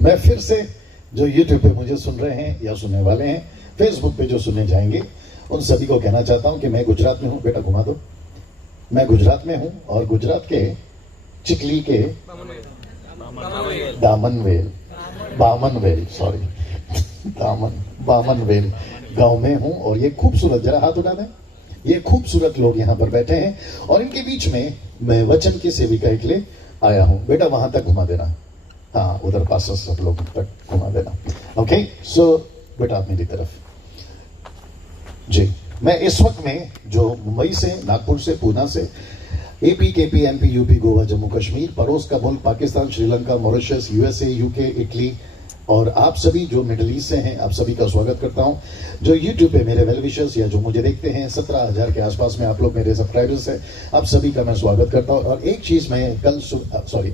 मैं फिर से जो YouTube पे मुझे सुन रहे हैं या सुनने वाले हैं, फेसबुक पे जो सुनने जाएंगे, उन सभी को कहना चाहता हूं कि मैं गुजरात में हूं। बेटा घुमा दो। मैं गुजरात में हूं और गुजरात के चिखली के बामनवेल गांव में हूं और ये खूबसूरत, जरा हाथ उठाना, ये खूबसूरत लोग यहाँ पर बैठे हैं और इनके बीच में मैं वचन की सेविका के लिए आया हूं। बेटा वहां तक घुमा देना, हाँ उधर पास सब लोग तक घुमा देना। ओके, सो बेटा आप मेरी तरफ जी। मैं इस वक्त में जो मुंबई से, नागपुर से, पूना से, AP, KP, MP, UP, Goa, Jammu Kashmir, पड़ोस का मुल्क Pakistan, Sri Lanka, Mauritius, USA, UK, Italy और आप सभी जो मिडिल ईस्ट से हैं, आप सभी का स्वागत करता हूं। जो यूट्यूब पे मेरे वेल विशर्स या जो मुझे देखते हैं, 17,000 के आसपास में आप लोग मेरे सब्सक्राइबर्स हैं, आप सभी का मैं स्वागत करता हूं। और एक चीज मैं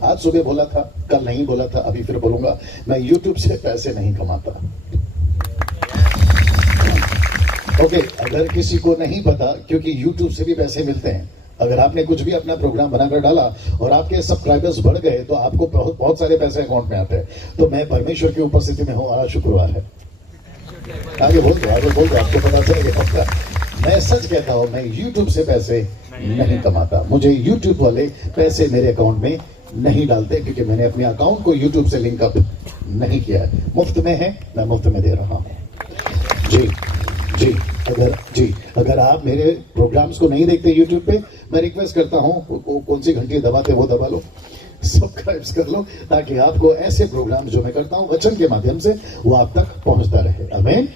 आज सुबह बोला था, कल नहीं बोला था, अभी फिर बोलूंगा, मैं यूट्यूब से पैसे नहीं कमाता। ओके, अगर किसी को नहीं पता, क्योंकि यूट्यूब से भी पैसे मिलते हैं। अगर आपने कुछ भी अपना प्रोग्राम बनाकर डाला और आपके सब्सक्राइबर्स बढ़ गए तो आपको बहुत सारे पैसे अकाउंट में आते हैं। तो मैं परमेश्वर की उपस्थिति में हूं। आज शुक्रवार है, आगे बोल दो, आपको पता चलेगा पक्का। मैं सच कहता हूं, मैं यूट्यूब से पैसे नहीं कमाता। मुझे यूट्यूब वाले पैसे मेरे अकाउंट में नहीं डालते, क्योंकि मैंने अपने अकाउंट को यूट्यूब से लिंक अप नहीं किया है। मुफ्त में है, मैं मुफ्त में दे रहा हूं। जी, अगर आप मेरे प्रोग्राम्स को नहीं देखते यूट्यूब पे, मैं रिक्वेस्ट करता हूं, कौन सी घंटी दबाते वो दबा लो, सब्सक्राइब कर लो, ताकि आपको ऐसे प्रोग्राम जो मैं करता हूं वचन के माध्यम से वो आप तक पहुंचता रहे। आमीन।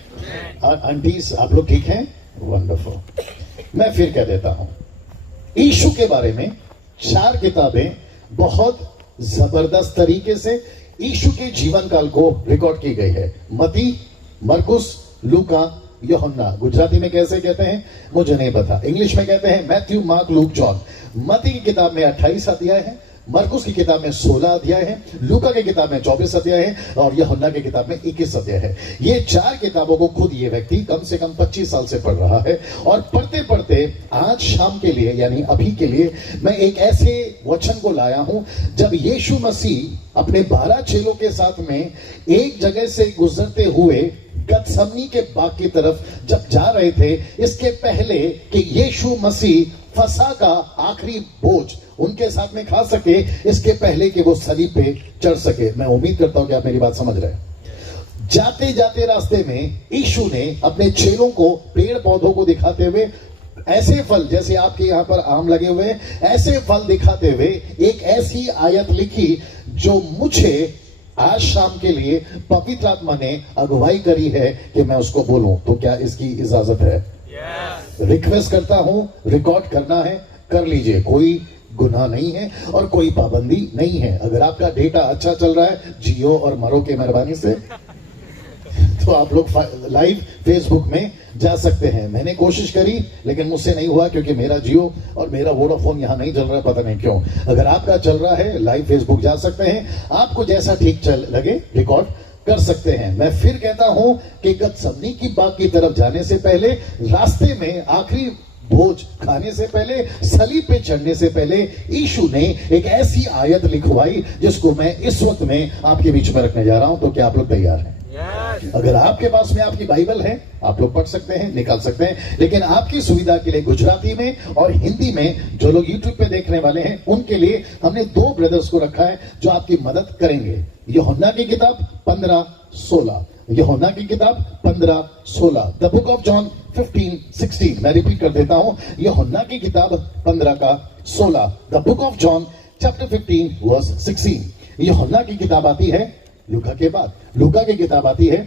आंटीज आप लोग ठीक हैं? वंडरफुल। मैं फिर कह देता हूं, यीशु के बारे में 4 किताबें बहुत जबरदस्त तरीके से यीशु के जीवन काल को रिकॉर्ड की गई है। मती, मरकुस, लूका, यूहन्ना। गुजराती में कैसे कहते हैं मुझे नहीं पता, इंग्लिश में कहते हैं मैथ्यू, मार्क, लूक, जॉन। मती की किताब में 28 अध्याय है, मरकुस की किताब में 16 अध्याय है, लूका की किताब में 24 अध्याय है और यूहन्ना की किताब में 21 अध्याय है। ये 4 किताबों को खुद ये व्यक्ति कम से कम 25 साल से पढ़ रहा है। और पढ़ते पढ़ते आज शाम के लिए, यानी अभी के लिए, मैं एक ऐसे वचन को लाया हूं जब यीशु मसीह अपने 12 चेलों के साथ में एक जगह से गुजरते हुए गतसमनी के बाग की तरफ जब जा रहे थे, इसके पहले कि यीशु मसीह फसह का आखिरी भोज उनके साथ में खा सके, इसके पहले कि वो सलीब पे चढ़ सके। मैं उम्मीद करता हूं कि आप मेरी बात समझ रहे हैं। जाते जाते रास्ते में यीशु ने अपने चेलों को पेड़ पौधों को दिखाते हुए ऐसे फल, जैसे आपके यहां पर आम लगे हुए हैं, ऐसे फल दिखाते हुए एक ऐसी आयत लिखी जो मुझे आज शाम के लिए पवित्र आत्मा ने अगुवाई करी है कि मैं उसको बोलूं। तो क्या इसकी इजाजत है? रिक्वेस्ट करता हूं, रिकॉर्ड करना है, कर लीजिए, कोई गुनाह नहीं है और कोई पाबंदी नहीं है। अगर आपका डेटा अच्छा चल रहा है, जियो और मरो के मेहरबानी से, तो आप लोग लाइव फेसबुक में जा सकते हैं। मैंने कोशिश करी लेकिन मुझसे नहीं हुआ, क्योंकि मेरा जियो और मेरा वोडाफोन यहां नहीं चल रहा, पता नहीं क्यों। अगर आपका चल रहा है, लाइव फेसबुक जा सकते हैं, आपको जैसा ठीक चल लगे रिकॉर्ड कर सकते हैं। मैं फिर कहता हूं कि गतसमनी की बाग की तरफ जाने से पहले, रास्ते में आखिरी भोज खाने से पहले, सलीब पे चढ़ने से पहले यीशु ने एक ऐसी आयत लिखवाई जिसको मैं इस वक्त में आपके बीच में रखने जा रहा हूं। तो क्या आप लोग तैयार हैं? अगर आपके पास में आपकी बाइबल है, आप लोग पढ़ सकते हैं, निकाल सकते हैं, लेकिन आपकी सुविधा के लिए गुजराती में और हिंदी में जो लोग यूट्यूब पे देखने वाले हैं उनके लिए हमने 2 ब्रदर्स को रखा है जो आपकी मदद करेंगे। यूहन्ना की किताब 15:16, यूहन्ना की किताब 15:16, द बुक ऑफ जॉन 15:16। मैं रिपीट कर देता हूं, यूहन्ना की किताब 15:16, the book of John chapter 15:16। यूहन्ना की किताब आती है लूका के बाद, लूका की किताब आती है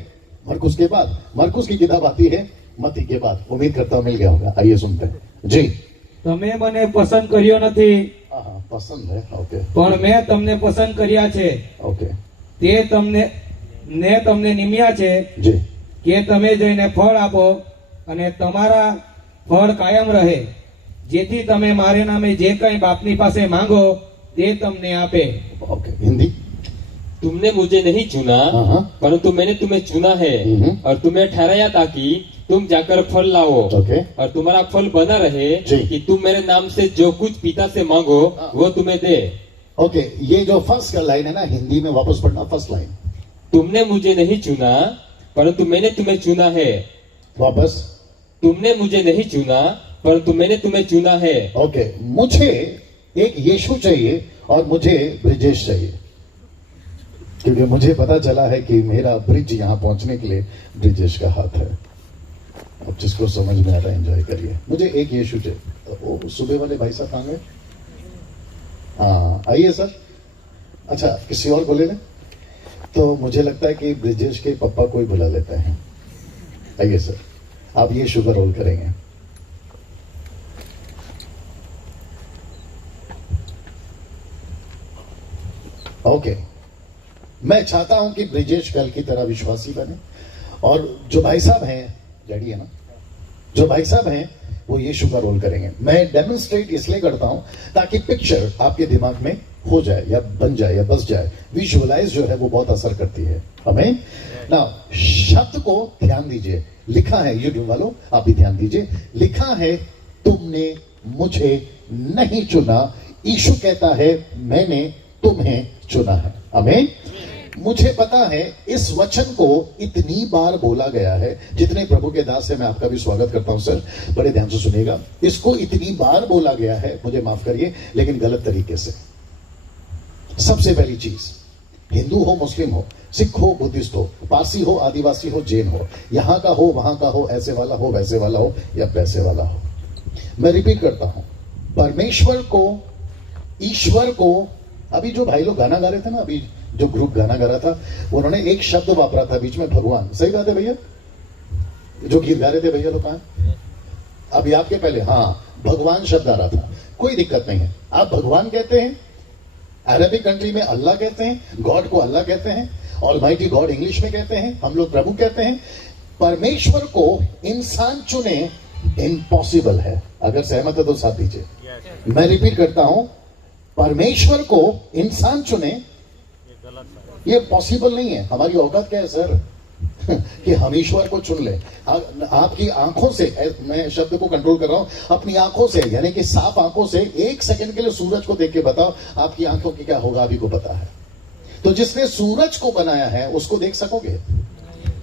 मरकुस के बाद, मरकुस की किताब आती है मती के बाद। उम्मीद करता हूं मिल गया होगा। आइए सुनते हैं जी। તમે મને પસંદ કર્યો નથી, પસંદ है, ओके, પણ મેં તમને પસંદ કર્યા છે, ओके, તે તમને નિમ્યા છે जी, કે તમે જઈને ફળ આપો અને તમારા ફળ કાયમ રહે, જેથી તમે મારે નામે જે કંઈ બાપની પાસે માંગો તે તમને આપે। ओके, हिंदी। तुमने मुझे नहीं चुना, परंतु मैंने तुम्हें चुना है और तुम्हें ठहराया ताकि तुम जाकर फल लाओ और तुम्हारा फल बना रहे, कि तुम मेरे नाम से जो कुछ पिता से मांगो वो तुम्हें दे। ओके, ये जो फर्स्ट लाइन है ना, हिंदी में वापस पढ़ना, फर्स्ट लाइन तुमने मुझे नहीं चुना परंतु मैंने तुम्हें चुना है। वापस, तुमने मुझे नहीं चुना परंतु मैंने तुम्हें चुना है। ओके, मुझे एक यीशु चाहिए और मुझे ब्रिजेश चाहिए, क्योंकि मुझे पता चला है कि मेरा ब्रिज यहां पहुंचने के लिए ब्रिजेश का हाथ है। अब जिसको समझ में आ रहा है एंजॉय करिए। मुझे एक यीशु चाहिए। तो वो सुबह वाले भाई साहब कहाँ गए? हाँ, आइए सर। अच्छा, किसी और को ले लें? तो मुझे लगता है कि ब्रिजेश के पापा को ही बुला लेते हैं। आइए सर, आप ये शुगर रोल करेंगे। ओके, मैं चाहता हूं कि ब्रिजेश कल की तरह विश्वासी बने, और जो भाई साहब हैं, डैडी है ना, जो भाई साहब हैं वो ये शुगर रोल करेंगे। मैं डेमोन्स्ट्रेट इसलिए करता हूं ताकि पिक्चर आपके दिमाग में हो जाए या बन जाए या बस जाए। विजुअलाइज जो है वो बहुत असर करती है हमें ना। शब्द को ध्यान दीजिए, लिखा है, यूट्यूब वालों आप भी ध्यान दीजिए, लिखा है तुमने मुझे नहीं चुना। यीशु कहता है मैंने तुम्हें चुना है। आमीन। मुझे पता है इस वचन को इतनी बार बोला गया है, जितने प्रभु के दास है, मैं आपका भी स्वागत करता हूं सर, बड़े ध्यान से सुनिएगा। इसको इतनी बार बोला गया है, मुझे माफ करिए, लेकिन गलत तरीके से। सबसे पहली चीज, हिंदू हो, मुस्लिम हो, सिख हो, बुद्धिस्ट हो, पारसी हो, आदिवासी हो, जैन हो, यहां का हो, वहां का हो, ऐसे वाला हो, वैसे वाला हो, या वैसे वाला हो, मैं रिपीट करता हूं, परमेश्वर को, ईश्वर को। अभी जो भाई लोग गाना गा रहे थे ना, अभी जो ग्रुप गाना गा रहा था, उन्होंने एक शब्द वापरा था बीच में, भगवान। सही बात है भैया? जो गीत गा रहे थे भैया लोग, कहां? अभी आपके पहले, हाँ, भगवान शब्द आ रहा था। कोई दिक्कत नहीं है, आप भगवान कहते हैं, अरबिक कंट्री में अल्लाह कहते हैं, गॉड को अल्लाह कहते हैं, ऑलमाइटी गॉड इंग्लिश में कहते हैं, हम लोग प्रभु कहते हैं। परमेश्वर को इंसान चुने इम्पॉसिबल है। अगर सहमत है तो साथ दीजिए। मैं रिपीट करता हूं, परमेश्वर को इंसान चुने ये पॉसिबल नहीं है। हमारी औकात क्या है सर कि हम ईश्वर को चुन ले। आपकी आंखों से, मैं शब्द को कंट्रोल कर रहा हूं, अपनी आंखों से, यानी कि साफ आंखों से एक सेकंड के लिए सूरज को देख के बताओ आपकी आंखों की क्या होगा, अभी को पता है। तो जिसने सूरज को बनाया है उसको देख सकोगे?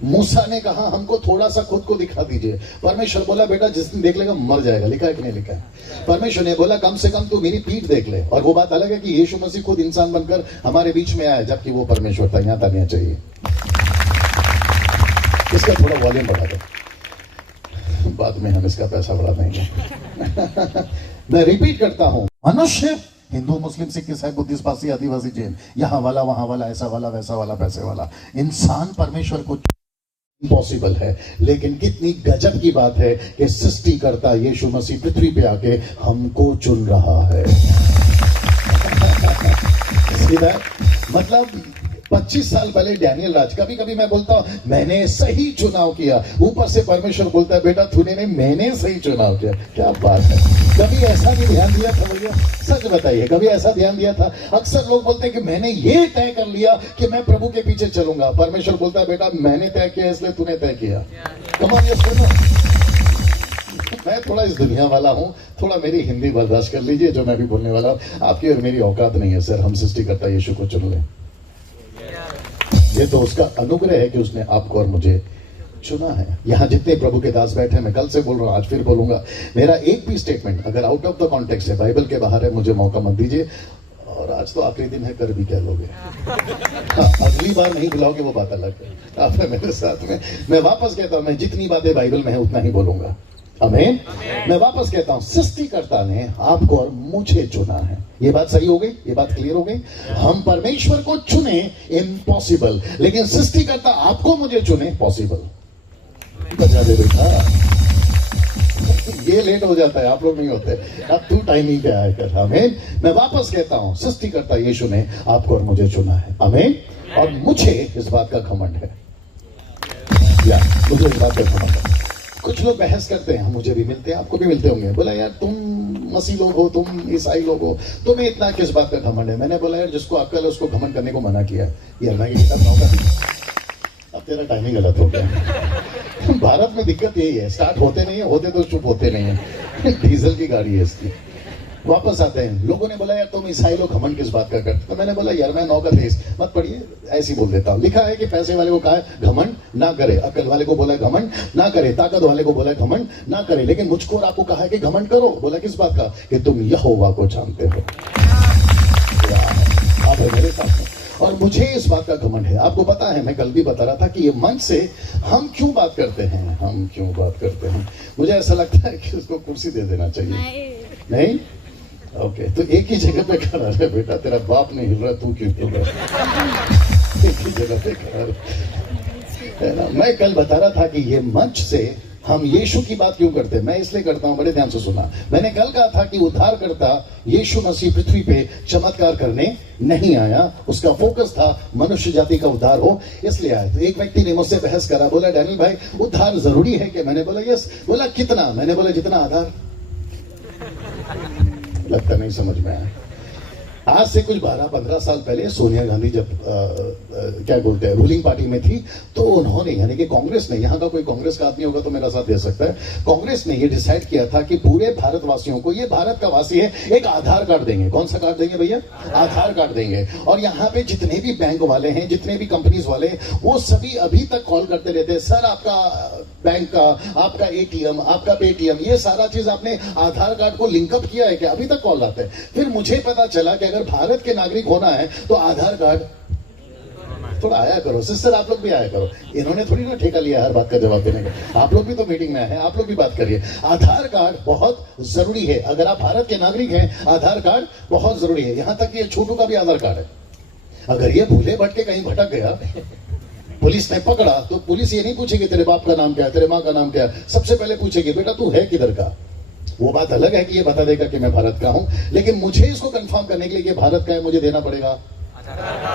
मूसा ने कहा हमको थोड़ा सा खुद को दिखा दीजिए। परमेश्वर बोला बेटा जिसने देख लेगा मर जाएगा। लिखा है कि नहीं लिखा है? परमेश्वर ने बोला कम से कम तू मेरी पीठ देख ले। और वो बात अलग है कि यीशु मसीह खुद इंसान बनकर हमारे बीच में आया, जबकि वो परमेश्वर था। यहां तालियां चाहिए। इसका थोड़ा वॉल्यूम बढ़ा दो, बाद में हम इसका पैसा बढ़ा देंगे। मैं रिपीट करता हूं, मनुष्य, हिंदू, मुस्लिम, सिख, ईसाई, बुद्धिस्ट, पारसी, आदिवासी, जैन, यहां वाला, वहां वाला, ऐसा वाला, वैसा वाला, पैसे वाला, इंसान परमेश्वर को इम्पॉसिबल है। लेकिन कितनी गजब की बात है कि सृष्टिकर्ता यीशु मसीह पृथ्वी पे आके हमको चुन रहा है। सीधा मतलब 25 साल पहले डैनियल राज, कभी कभी मैं बोलता हूं मैंने सही चुनाव किया, ऊपर से परमेश्वर बोलता है बेटा तूने नहीं, मैंने सही चुनाव किया। क्या बात है। कभी ऐसा भी ध्यान दिया था भैया? सच बताइए, कभी ऐसा ध्यान दिया था? अक्सर लोग बोलते हैं कि मैंने ये तय कर लिया कि मैं प्रभु के पीछे चलूंगा। परमेश्वर बोलता है बेटा मैंने तय किया इसलिए तूने तय किया। कमाल ये सुनो, मैं थोड़ा इस दुनिया वाला हूं, थोड़ा मेरी हिंदी बर्दाश्त कर लीजिए जो मैं भी बोलने वाला हूं। आपकी और मेरी औकात नहीं है सर, हम सृष्टिकर्ता यीशु को चुन लें। ये तो उसका अनुग्रह है कि उसने आपको और मुझे चुना है। यहां जितने प्रभु के दास बैठे हैं, मैं कल से बोल रहा हूं, आज फिर बोलूंगा, मेरा एक भी स्टेटमेंट अगर आउट ऑफ द कॉन्टेक्स्ट है, बाइबल के बाहर है, मुझे मौका मत दीजिए। और आज तो आखिरी दिन है, कर भी कह लोगे। हाँ, अगली बार नहीं बुलाओगे वो बात अलग है। आपने मेरे साथ में, मैं वापस कहता हूं, मैं जितनी बातें बाइबल में है उतना ही बोलूंगा। आमीन। मैं वापस कहता हूं, सृष्टिकर्ता ने आपको और मुझे चुना है। ये बात सही हो गई? ये बात क्लियर हो गई? हम परमेश्वर को चुने इम्पॉसिबल, लेकिन सृष्टिकर्ता आपको मुझे चुने पॉसिबल। बजा दे बेटा, ये लेट हो जाता है, आप लोग नहीं होते। अब तू टाइमिंग पे आया कर। आमीन। मैं वापस कहता हूं, सृष्टिकर्ता यीशु ने आपको और मुझे चुना है। आमीन। और मुझे इस बात का घमंड है, या मुझे इस बात का घमंड है। कुछ लोग बहस करते हैं, मुझे भी मिलते हैं, आपको भी मिलते होंगे, बोला यार तुम मसीह लोग हो, तुम ईसाई लोग हो, तुम्हें इतना किस बात का घमंड है? मैंने बोला यार जिसको अक्ल है उसको घमंड करने को मना किया। यार मैं ये किताब लाऊंगा। अब तेरा टाइमिंग गलत हो गया। भारत में दिक्कत यही है, स्टार्ट होते नहीं है, होते तो चुप होते नहीं है। डीजल की गाड़ी है इसकी। वापस आते हैं, लोगों ने बोला यार तुम ईसाई लोग घमंड किस बात का करते, तो मैंने बोला यार मैं 9 का 23 मत पढ़िए, ऐसी बोल देता हूँ। लिखा है कि पैसे वाले को कहा है घमंड ना करे, अकल वाले को बोला है घमंड ना करे, ताकत वाले को बोला है घमंड ना करे, लेकिन मुझको और आपको कहा है कि घमंड करो। बोला किस बात का? कि तुम यहोवा को जानते हो। आप है मेरे साथ, और मुझे इस बात का घमंड है। आपको पता है, मैं कल भी बता रहा था कि ये मंच से हम क्यों बात करते हैं, हम क्यों बात करते हैं। मुझे ऐसा लगता है कि उसको कुर्सी दे देना चाहिए। नहीं? ओके, तो एक ही जगह पे खड़ा रहे बेटा, तेरा बाप नहीं हिल रहा, तू क्यों हिल रहा? एक ही जगह पे खड़ा रहे, है ना। मैं कल बता रहा था कि ये मंच से हम यीशु की बात क्यों करते हैं। मैं इसलिए करता हूं, बड़े ध्यान से सुना। मैंने कल कहा था कि उद्धारकर्ता यीशु मसीह पृथ्वी पे चमत्कार करने नहीं आया, उसका फोकस था मनुष्य जाति का उद्धार हो, इसलिए आया। तो एक व्यक्ति ने मुझसे बहस करा, बोला डैनियल भाई उद्धार जरूरी है कि? मैंने बोला यस। बोला कितना? मैंने बोला जितना आधार। लगता नहीं समझ में आया। आज से कुछ 12-15 साल पहले सोनिया गांधी जब क्या बोलते हैं रूलिंग पार्टी में थी, तो उन्होंने, यानी कि कांग्रेस ने, यहाँ का कोई कांग्रेस का आदमी होगा तो मेरा साथ दे सकता है, कांग्रेस ने ये डिसाइड किया था कि पूरे भारतवासियों को, ये भारत का वासी है, एक आधार कार्ड देंगे। कौन सा कार्ड देंगे भैया? आधार कार्ड देंगे। और यहाँ पे जितने भी बैंक वाले हैं, जितने भी कंपनीज वाले हैं, वो सभी अभी तक कॉल करते रहते हैं, सर आपका बैंक का, आपका एटीएम, आपका पेटीएम, ये सारा चीज आपने आधार कार्ड को लिंकअप किया है क्या? अभी तक कॉल आते हैं। फिर मुझे पता चला कि अगर भारत के नागरिक होना है तो आधार कार्ड, थोड़ा आया करो सिस्टर, आप लोग भी आया करो। इन्होंने थोड़ी ना ठेका लिया हर बात का जवाब देने का, आप लोग भी तो मीटिंग में आए हैं, आप लोग भी बात करिए। आधार कार्ड बहुत जरूरी है। अगर आप भारत के नागरिक हैं, आधार कार्ड बहुत जरूरी है। यहां तक कि छोटू का भी आधार कार्ड है। अगर ये भूले भटके कहीं भटक गया, पुलिस ने पकड़ा, तो पुलिस ये नहीं पूछेगी तेरे बाप का नाम क्या है, तेरे माँ का नाम क्या है, सबसे पहले पूछेगी बेटा तू है किधर का। वो बात अलग है कि ये बता देगा कि मैं भारत का हूं, लेकिन मुझे इसको कंफर्म करने के लिए कि भारत का है, मुझे देना पड़ेगा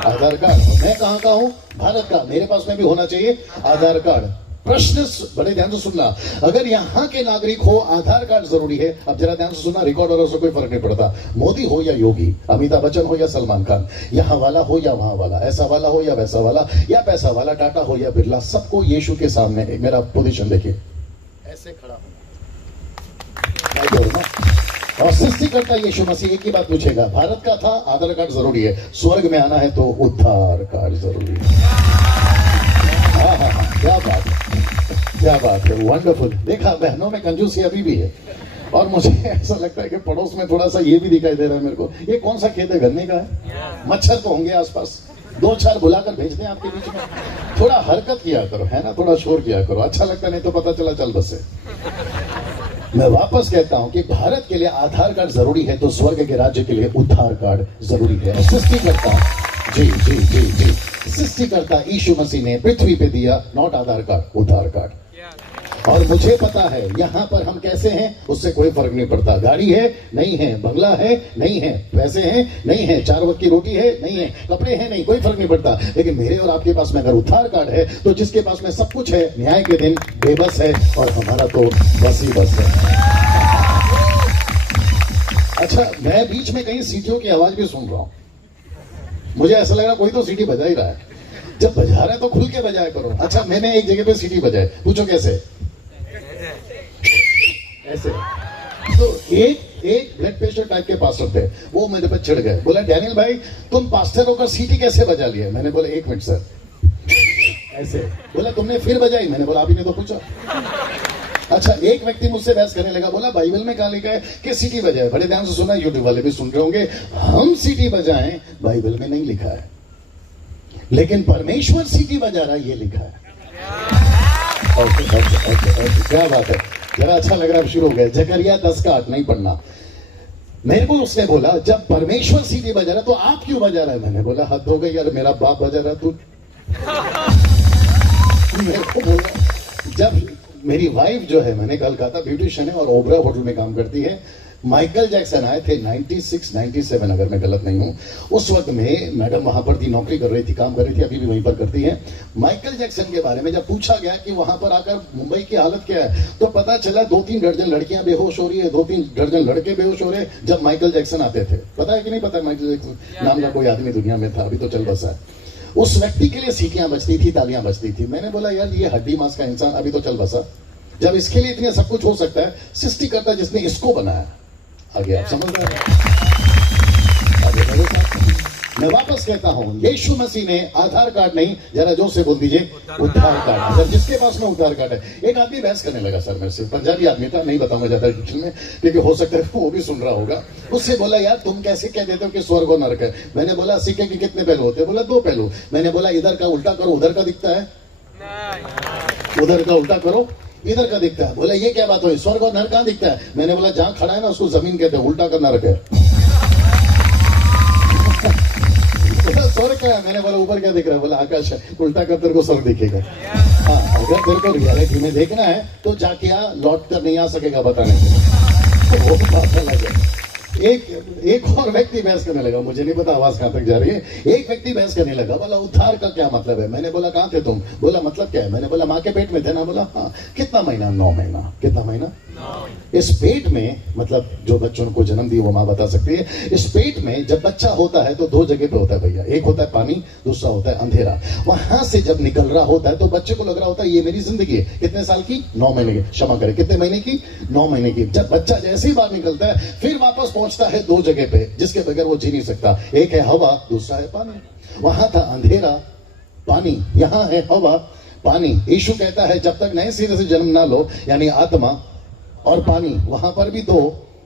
आधार कार्ड। मैं कहां का हूं? भारत का। मेरे पास में भी होना चाहिए आधार कार्ड। प्रश्न बड़े ध्यान से सुनना, अगर यहां के नागरिक हो, आधार कार्ड जरूरी है। अब जरा ध्यान से सुनना, रिकॉर्ड और उससे कोई फर्क नहीं पड़ता, मोदी हो या योगी, अमिताभ बच्चन हो या सलमान खान, यहां वाला हो या वहां वाला, ऐसा वाला हो या वैसा वाला, या पैसा वाला, टाटा हो या बिरला, सबको यीशु के सामने, मेरा पोजीशन देखिए, ऐसे खड़ा हूं और सृष्टिकर्ता यीशु मसीह एक ही बात पूछेगा, भारत का था, आधार कार्ड जरूरी है, स्वर्ग में आना है तो उद्धार कार्ड जरूरी है। हाँ, क्या बात है, क्या बात है, वंडरफुल। देखा, बहनों में कंजूसी अभी भी है। और मुझे ऐसा लगता है कि पड़ोस में थोड़ा सा ये भी दिखाई दे रहा है मेरे को, ये कौन सा खेत है, गन्ने का है? मच्छर तो होंगे आसपास, 2-4 बुलाकर भेज दें आपके बीच में, थोड़ा हरकत किया करो, है ना, थोड़ा शोर किया करो, अच्छा लगता नहीं तो पता चला चल बस से। मैं वापस कहता हूं कि भारत के लिए आधार कार्ड जरूरी है तो स्वर्ग के राज्य के लिए उद्धार कार्ड जरूरी है। सृष्टिकर्ता, जी जी जी जी, सृष्टिकर्ता यीशु मसीह ने पृथ्वी पे दिया नॉट आधार कार्ड, उद्धार कार्ड। और मुझे पता है यहां पर हम कैसे हैं उससे कोई फर्क नहीं पड़ता। गाड़ी है नहीं है, बंगला है नहीं है, पैसे हैं नहीं है, 4 वक्त की रोटी है नहीं है, कपड़े हैं नहीं, कोई फर्क नहीं पड़ता। लेकिन मेरे और आपके पास में अगर उद्धार कार्ड है तो जिसके पास में सब कुछ है, न्याय के दिन बेबस है, और हमारा तो बस ही बस है। अच्छा, मैं बीच में कहीं सीटियों की आवाज भी सुन रहा हूं, मुझे ऐसा लग रहा कोई तो सीटी बजा ही रहा है। जब बजा रहा है तो खुल के बजाया करो। अच्छा, मैंने एक जगह पे सीटी बजाए, पूछो कैसे? ऐसे। तो एक ब्लड प्रेशर टाइप के पास्टर थे, वो मेरे पे चिढ़ गए, बोला डैनियल भाई तुम पास्टर होकर सीटी कैसे बजा लिया? मैंने बोला 1 मिनट सर, ऐसे। बोला तुमने फिर बजाई? मैंने बोला आप ही ने तो पूछा। अच्छा, एक व्यक्ति मुझसे बहस करने लगा, बोला बाइबल में कहा लिखा है कि सीटी बजाए। बड़े ध्यान से सुना, यूट्यूब वाले भी सुन रहे होंगे, हम सीटी बजाएं बाइबल में नहीं लिखा है, लेकिन परमेश्वर सीटी बजा रहा है ये लिखा है। ओके, क्या बात है, जरा अच्छा लग रहा है, शुरू हो गया। जकरिया 10:8 नहीं पढ़ना। मेरे को उसने बोला जब परमेश्वर सीटी बजा रहा तो आप क्यों बजा रहा है? मैंने बोला हद हो गई यार, मेरा बाप बजा रहा तू। मेरे को बोला, जब मेरी वाइफ जो है, मैंने कल कहा था, ब्यूटिशियन है और ओबरा होटल में काम करती है। माइकल जैक्सन आए थे 96-97 अगर मैं गलत नहीं हूं, उस वक्त में मैडम वहां पर थी, नौकरी कर रही थी, काम कर रही थी, अभी भी वहीं पर करती है। माइकल जैक्सन के बारे में जब पूछा गया कि वहां पर आकर मुंबई की हालत क्या है, तो पता चला 2-3 दर्जन लड़कियां बेहोश हो रही है, 2-3 दर्जन लड़के बेहोश हो रहे हैं जब माइकल जैक्सन आते थे। पता है कि नहीं पता? माइकल जैक्सन नाम का कोई आदमी दुनिया में था, अभी तो चल बसा है। उस व्यक्ति के लिए सीटियां बजती थी, तालियां बजती थी। मैंने बोला यार ये हड्डी मांस का इंसान अभी तो चल बसा, जब इसके लिए इतने सब कुछ हो सकता है, सृष्टिकर्ता जिसने इसको बनाया, आगे आप समझ रहे हैं? आगे बढ़ो साहब। मैं वापस कहता हूं, यीशु मसीह ने आधार कार्ड नहीं, जरा जोर से बोल दीजिए, उद्धार कार्ड। अगर जिसके पास में उद्धार कार्ड है, एक आदमी बहस करने लगा सर मेरे से, पंजाबी आदमी था, नहीं बताऊंगा ज्यादा डिटेल में क्योंकि हो सकता है वो भी सुन रहा होगा। उससे बोला, यार तुम कैसे कह देते हो कि स्वर्ग और नरक है? मैंने बोला, सिक्के के कितने पहलू होते हैं? बोला 2 पहलू। मैंने बोला, इधर का उल्टा करो, उधर का दिखता है, उधर का उल्टा करो, इधर का दिखता है। बोला, ये क्या बात हुई, स्वर्ग और नरक कहां दिखता है? मैंने बोला, जहां खड़ा है ना उसको जमीन कहते हैं, उल्टा का नरक है। स्वर्ग का है। मैंने बोला, ऊपर क्या दिख रहा है? बोला, आकाश है। उल्टा कर तेरे को स्वर्ग दिखेगा। हाँ, अगर तेरे को रियलिटी में देखना है तो जाके लौट कर नहीं आ सकेगा बताने के लिए। वो बात अलग है। एक और व्यक्ति बहस करने लगा, मुझे नहीं पता आवाज कहां तक जा रही है। एक व्यक्ति बहस करने लगा, बोला, उद्धार का क्या मतलब है? मैंने बोला, कहां थे तुम? बोला, मतलब क्या है? मैंने बोला, माँ के पेट में थे ना? बोला, हाँ। कितना महीना? 9 महीना। कितना महीना? 9। इस पेट में, मतलब जो बच्चों को जन्म दी वो माँ बता सकती है। इस पेट में जब बच्चा होता है तो 2 जगह पे होता है भैया, एक होता है पानी, दूसरा होता है अंधेरा। वहां से जब निकल रहा होता है तो बच्चे को लग रहा होता है ये मेरी जिंदगी है। कितने साल की? 9 महीने की। क्षमा करें, कितने महीने की? 9 महीने की। जब बच्चा जैसे ही बाहर निकलता है फिर वापस पहुंचता है 2 जगह पे जिसके बगैर वो जी नहीं सकता। एक है हवा, दूसरा है पानी। वहां था अंधेरा, पानी, यहां है हवा, पानी। यीशु कहता है, जब तक नए सिरे से जन्म ना लो, यानी आत्मा और पानी, वहां पर भी 2,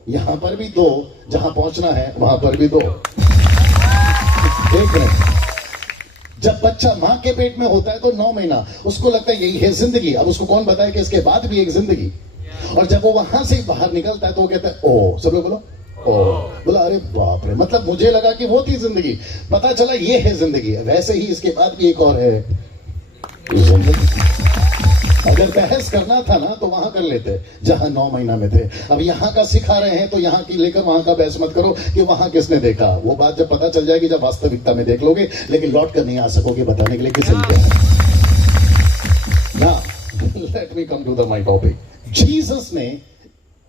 यहां पर भी 2, जहां पहुंचना है वहां पर भी 2। देख रहे हैं, जब बच्चा मां के पेट में होता है तो 9 महीना उसको लगता है यही है जिंदगी। अब उसको कौन बताए कि इसके बाद भी एक जिंदगी। और जब वो वहां से बाहर निकलता है तो वो कहता है, ओ, सब लोग बोलो, ओ। बोला, अरे बाप रे, मतलब मुझे लगा कि वो थी जिंदगी, पता चला ये है जिंदगी। वैसे ही इसके बाद भी एक और है जिंदगी। अगर बहस करना था ना तो वहां कर लेते जहां 9 महीना में थे। अब यहां का सिखा रहे हैं तो यहां की लेकर वहां का बहस मत करो कि वहां किसने देखा। वो बात जब पता चल जाएगी जब वास्तविकता में देख लोगे, लेकिन लौट कर नहीं आ सकोगे बताने के लिए किसे क्या है। Now let me come to the my topic. Jesus ने,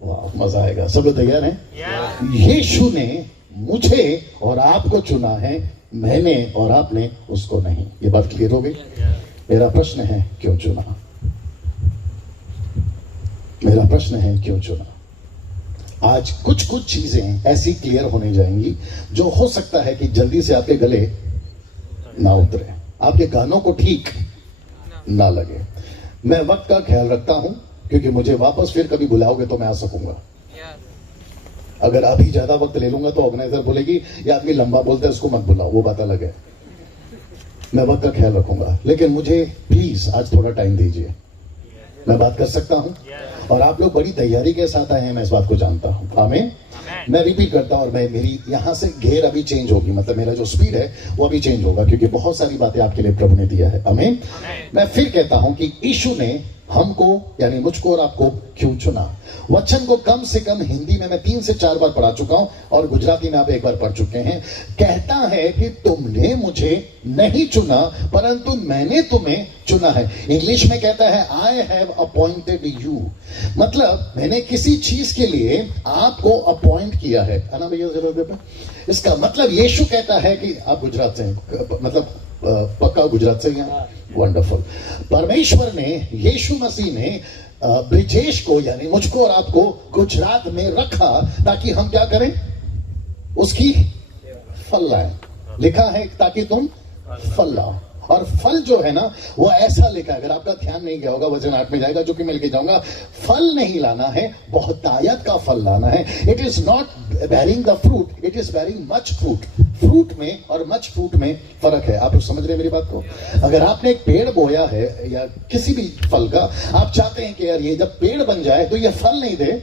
वाह मजा आएगा, सब लोग तैयार हैं? यीशु ने मुझे और आपको चुना है, मैंने और आपने उसको नहीं। ये बात क्लियर हो गई? मेरा प्रश्न है, क्यों चुना? मेरा प्रश्न है, क्यों चुना? आज कुछ चीजें ऐसी क्लियर होने जाएंगी जो हो सकता है कि जल्दी से आपके गले ना उतरे, आपके गानों को ठीक ना लगे। मैं वक्त का ख्याल रखता हूं क्योंकि मुझे वापस फिर कभी बुलाओगे तो मैं आ सकूंगा। अगर अभी ज्यादा वक्त ले लूंगा तो ऑर्गेनाइजर बोलेगी ये आदमी लंबा बोलता है, उसको मत बुलाओ, वो बात अलग है। मैं वक्त का ख्याल रखूंगा, लेकिन मुझे प्लीज आज थोड़ा टाइम दीजिए। मैं बात कर सकता हूं और आप लोग बड़ी तैयारी के साथ आए हैं, मैं इस बात को जानता हूं। आमीन। मैं रिपीट करता हूं और मैं मेरी यहां से घेर अभी चेंज होगी, मतलब मेरा जो स्पीड है वो अभी चेंज होगा क्योंकि बहुत सारी बातें आपके लिए प्रभु ने दिया है। आमीन। मैं फिर कहता हूं कि यीशु ने हमको यानी मुझको और आपको क्यों चुना। वचन को कम से कम हिंदी में मैं 3 से 4 बार पढ़ा चुका हूं और गुजराती में आप 1 बार पढ़ चुके हैं। कहता है कि तुमने मुझे नहीं चुना परंतु मैंने तुम्हें चुना है। इंग्लिश में कहता है आई हैव अपॉइंटेड यू, मतलब मैंने किसी चीज के लिए आपको अपॉइंट किया है ना भैया जरूर। इसका मतलब यीशु कहता है कि आप गुजरात से हैं, मतलब पक्का गुजरात से हैं, वंडरफुल। परमेश्वर ने, यीशु मसीह ने ब्रिजेश को यानी मुझको और आपको गुजरात में रखा ताकि हम क्या करें, उसकी फल लाएं। लिखा है ताकि तुम फल लाओ, और फल जो है ना वो ऐसा लिखा है, अगर आपका ध्यान नहीं गया होगा वचन 8 में जाएगा जो कि मैं लेके जाऊंगा। फल नहीं लाना है, बहुतायत का फल लाना है। It is not bearing the fruit, it is bearing much fruit. Fruit में और मच फ्रूट में फर्क है। आप समझ रहे हैं मेरी बात को? अगर आपने एक पेड़ बोया है या किसी भी फल का, आप चाहते हैं कि यार ये जब पेड़ बन जाए तो ये फल नहीं दे,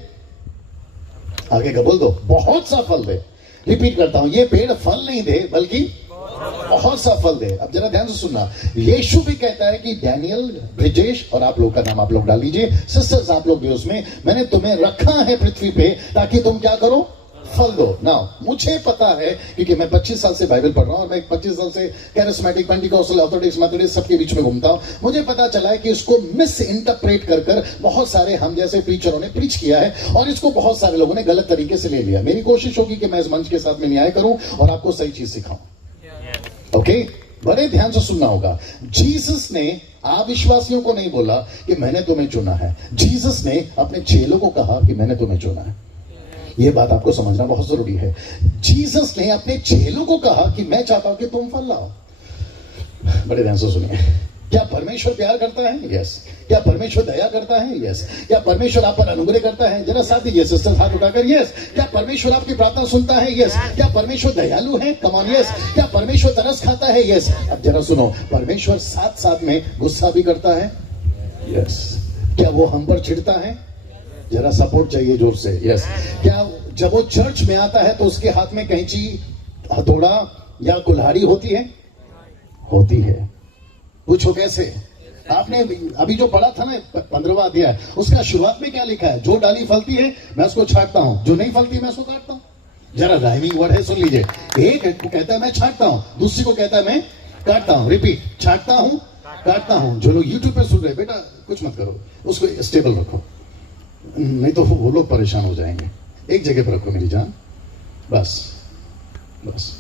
आगे का बोल दो, बहुत सा फल दे। रिपीट करता हूं, ये पेड़ फल नहीं दे बल्कि बहुत सा फल दे। अब जरा ध्यान से सुनना, यीशु भी कहता है कि डैनियल, ब्रिजेश और आप लोग का नाम आप लोग डाल लीजिए, सिस्टर्स आप लोग भी उसमें, मैंने तुम्हें रखा है पृथ्वी पे ताकि तुम क्या करो, फल दो। नाउ मुझे पता है क्योंकि मैं 25 साल से बाइबल पढ़ रहा हूं और मैं 25 साल से कैरिस्मेटिक, पेंटिकॉस्टल, ऑर्थोडॉक्स, मेथोडिस्ट सबके बीच में घूमता हूं। मुझे पता चला है कि इसको मिस इंटरप्रेट कर बहुत सारे हम जैसे प्रीचरों ने प्रीच किया है और इसको बहुत सारे लोगों ने गलत तरीके से ले लिया। मेरी कोशिश होगी कि मैं इस मंच के साथ में न्याय करूं और आपको सही चीज सिखाऊं। ओके, बड़े ध्यान से सुनना होगा। जीसस ने अविश्वासियों को नहीं बोला कि मैंने तुम्हें चुना है, जीसस ने अपने चेलों को कहा कि मैंने तुम्हें चुना है। ये बात आपको समझना बहुत जरूरी है। जीसस ने अपने चेलों को कहा कि मैं चाहता हूं कि तुम फल लाओ। बड़े ध्यान से सुनिए, क्या परमेश्वर प्यार करता है? यस। क्या परमेश्वर दया करता है? यस। क्या परमेश्वर आप पर अनुग्रह करता है? जरा साथ दीजिए सिस्टर, हाथ उठाकर। यस। क्या परमेश्वर आपकी प्रार्थना सुनता है? यस। क्या परमेश्वर दयालु है? Come on. यस। क्या परमेश्वर तरस खाता है? यस। अब जरा सुनो, परमेश्वर साथ साथ में गुस्सा भी करता है। यस। क्या वो हम पर चिढ़ता है? जरा सपोर्ट चाहिए जोर से। यस। क्या जब वो चर्च में आता है तो उसके हाथ में कैंची, हथौड़ा या कुल्हाड़ी होती है? होती है। पूछो कैसे? आपने अभी जो पढ़ा था ना 15वां अध्याय, उसका शुरुआत में क्या लिखा है? जो डाली फलती है मैं उसको छांटता हूं, जो नहीं फलती मैं उसको काटता हूं। जरा राइमिंग वर्ड है, सुन लीजिए। एक को कहता है मैं छांटता हूं, दूसरी को कहता है मैं काटता हूं। रिपीट, छांटता हूं, काटता हूं। जो लोग यूट्यूब पे सुन रहे, बेटा कुछ मत करो, उसको स्टेबल रखो, नहीं तो वो लोग परेशान हो जाएंगे। एक जगह पर रखो मेरी जान, बस बस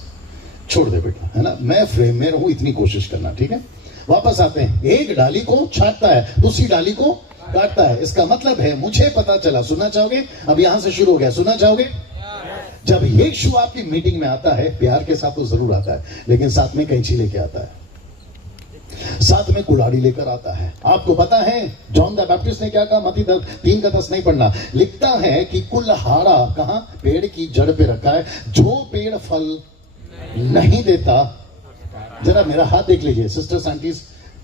छोड़ दे बेटा, है ना। मैं फ्रेम में रहूं, इतनी कोशिश करना, ठीक है। वापस आते हैं। एक डाली को छांटता है, दूसरी डाली को काटता है। इसका मतलब है, मुझे पता चला, सुनना चाहोगे? अब यहां से शुरू हो गया, सुनना चाहोगे? जब यीशु आपकी मीटिंग में आता है, प्यार के साथ तो जरूर आता है, लेकिन साथ में कैंची लेके आता है, साथ में कुल्हाड़ी लेकर आता है। आपको पता है जॉन द बैप्टिस्ट ने क्या कहा? मत्ती 3:10 नहीं पढ़ना, लिखता है कि कुल्हाड़ा कहां? पेड़ की जड़ पे रखा है। जो पेड़ फल नहीं देता, जरा मेरा हाथ देख लीजिए सिस्टर्स आंटीज,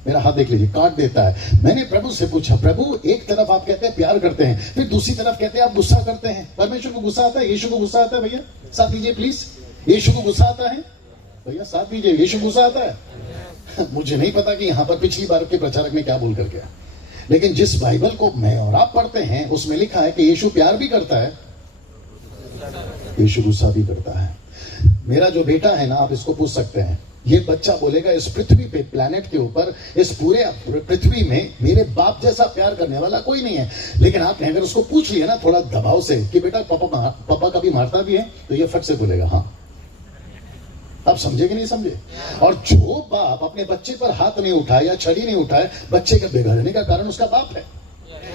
मेरा हाथ देख लीजिए, काट देता है। मैंने प्रभु से पूछा, प्रभु एक तरफ आप कहते हैं प्यार करते हैं, फिर दूसरी तरफ कहते हैं आप गुस्सा करते हैं। परमेश्वर को गुस्सा आता है? यीशु को गुस्सा आता है? भैया साथ दीजिए प्लीज। यीशु को गुस्सा आता है? भैया साथ दीजिए। यीशु गुस्सा आता है? मुझे नहीं पता कि यहां पर पिछली बार के प्रचारक ने क्या बोल कर गया, लेकिन जिस बाइबल को मैं और आप पढ़ते हैं उसमें लिखा है कि यीशु प्यार भी करता है, यीशु गुस्सा भी करता है। मेरा जो बेटा है ना, आप इसको पूछ सकते हैं, ये बच्चा बोलेगा इस पृथ्वी पे, प्लैनेट के ऊपर, इस पूरे पृथ्वी में मेरे बाप जैसा प्यार करने वाला कोई नहीं है। लेकिन आपने अगर उसको पूछ लिया ना थोड़ा दबाव से कि बेटा पापा कभी मारता भी है, तो ये फट से बोलेगा हाँ। आप समझे कि नहीं समझे? और जो बाप अपने बच्चे पर हाथ नहीं उठाए या छड़ी नहीं उठाए, बच्चे के बिगड़ने का कारण उसका बाप है।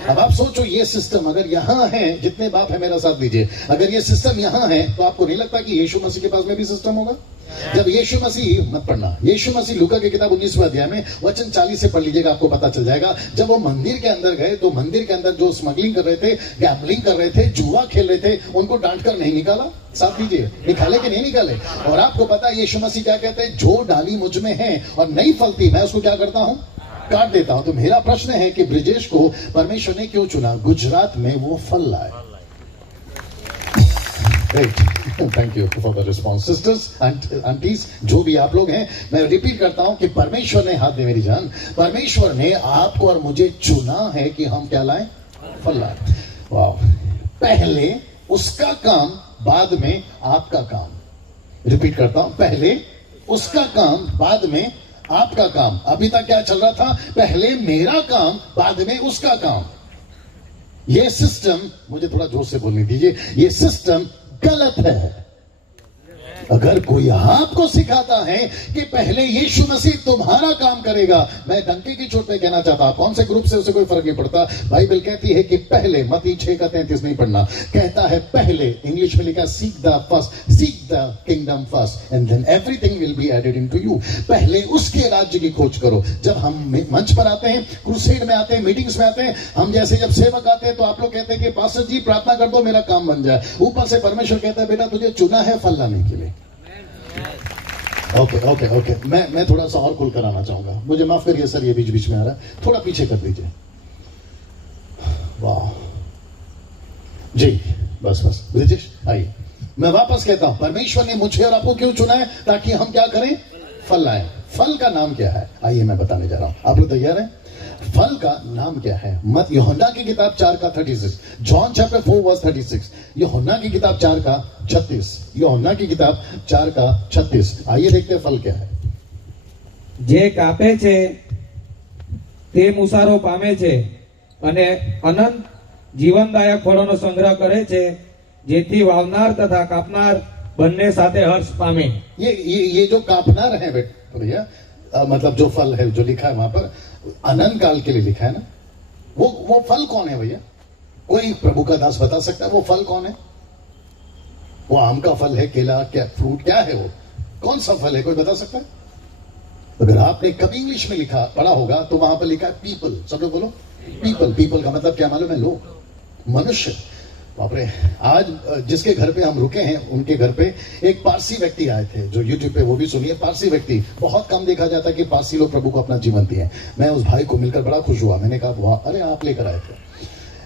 अब आप सोचो, ये सिस्टम अगर यहां है, जितने बाप है मेरा साथ दीजिए, अगर ये सिस्टम यहां है, तो आपको नहीं लगता कि यीशु मसीह के पास में भी सिस्टम होगा? जब यीशु मसीह, मत पढ़ना, यीशु मसीह लूका की किताब 19वें अध्याय में वचन 40 से पढ़ लीजिएगा, आपको पता चल जाएगा। जब वो मंदिर के अंदर गए तो मंदिर के अंदर जो स्मगलिंग कर रहे थे, गैम्बलिंग कर रहे थे, जुआ खेल रहे थे, उनको डांट कर नहीं निकाला? साथ दीजिए, निकाले कि नहीं निकाले? और आपको पता है यीशु मसीह क्या कहते हैं? जो डाली मुझ में है और नहीं फलती, मैं उसको क्या करता हूं? काट देता हूं। तो मेरा प्रश्न है कि ब्रिजेश को परमेश्वर ने क्यों चुना? गुजरात में वो फल लाए। Thank you for the response sisters aunties, जो भी आप लोग हैं, मैं रिपीट करता हूं कि परमेश्वर ने, हाथ दे मेरी जान, परमेश्वर ने आपको और मुझे चुना है कि हम क्या लाएं? फल लाएं। वाह, पहले उसका काम, बाद में आपका काम। रिपीट करता हूं, पहले उसका काम, बाद में आपका काम। अभी तक क्या चल रहा था? पहले मेरा काम, बाद में उसका काम। ये सिस्टम, मुझे थोड़ा जोर से बोलने दीजिए, ये सिस्टम गलत है। अगर कोई आपको सिखाता है कि पहले यीशु मसीह तुम्हारा काम करेगा, मैं डंके की चोट पे कहना चाहता, कौन से ग्रुप से उसे कोई फर्क नहीं पड़ता। बाइबल कहती है कि पहले, मत्ती 6:33 नहीं पढ़ना, कहता है पहले, इंग्लिश में लिखा seek the kingdom first and then everything will be added into you. पहले उसके राज्य की खोज करो। जब हम मंच पर आते हैं, क्रूसेड में आते हैं, मीटिंग्स में आते हैं, हम जैसे जब सेवक आते हैं तो आप लोग कहते हैं कि पास्टर जी प्रार्थना कर दो मेरा काम बन जाए। ऊपर से परमेश्वर कहता है बेटा तुझे चुना है फल लाने के लिए। ओके, मैं थोड़ा सा और खुल कर आना चाहूंगा, मुझे माफ करिए सर, ये बीच बीच में आ रहा है, थोड़ा पीछे कर दीजिए। वाह जी, बस ब्रिजेश आइए। मैं वापस कहता हूं, परमेश्वर ने मुझे और आपको क्यों चुना है? ताकि हम क्या करें? फल लाएं। फल का नाम क्या है? आइए मैं बताने जा रहा हूं, आप लोग तैयार हैं? फल का नाम क्या है? मत यूहन्ना की किताब 4:36, जॉन चैप्टर 4:36, यूहन्ना की किताब 4:36, यूहन्ना की किताब 4:36। आइए देखते हैं फल क्या है। जे कापे छे ते मुसारो पामे छे અને અનંત જીવનદાયક ફળોનો સંગ્રહ કરે છે, જેથી વાવનાર તથા કાપનાર બંને સાથે હર્ષ પામે। ये जो कापनार है भैया, मतलब जो फल है जो लिखा है वहां पर, अनंत काल के लिए लिखा है ना, वो फल कौन है भैया? कोई प्रभु का दास बता सकता है वो फल कौन है? वो आम का फल है, केला, क्या फ्रूट, क्या है वो, कौन सा फल है, कोई बता सकता है? अगर आपने कभी इंग्लिश में लिखा पढ़ा होगा तो वहां पर लिखा पीपल। सब लोग बोलो पीपल। पीपल का मतलब क्या मालूम है? लोग, मनुष्य। बाप रे, आज जिसके घर पे हम रुके हैं उनके घर पे एक पारसी व्यक्ति आए थे, जो यूट्यूब पे, वो भी सुनिए। पारसी व्यक्ति, बहुत कम देखा जाता है कि पारसी लोग प्रभु को अपना जीवन दिए। मैं उस भाई को मिलकर बड़ा खुश हुआ। मैंने कहा वाह, अरे आप लेकर आए थे,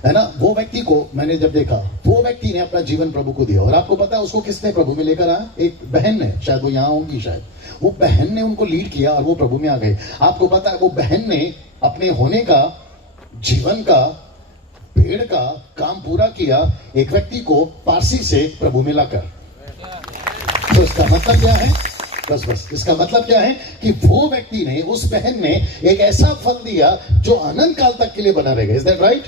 है ना। वो व्यक्ति को मैंने जब देखा, वो व्यक्ति ने अपना जीवन प्रभु को दिया। और आपको पता है उसको किसने प्रभु में लेकर आया? एक बहन ने, शायद वो यहां होंगी, शायद वो बहन ने उनको लीड किया और वो प्रभु में आ गए। आपको पता है वो बहन ने अपने होने का, जीवन का, पेड़ का काम पूरा किया एक व्यक्ति को पारसी से प्रभु में लाकर। तो इसका मतलब क्या है? बस इसका मतलब क्या है कि वो व्यक्ति ने, उस बहन ने एक ऐसा फल दिया जो अनंत काल तक के लिए बना रहेगा। Is that right?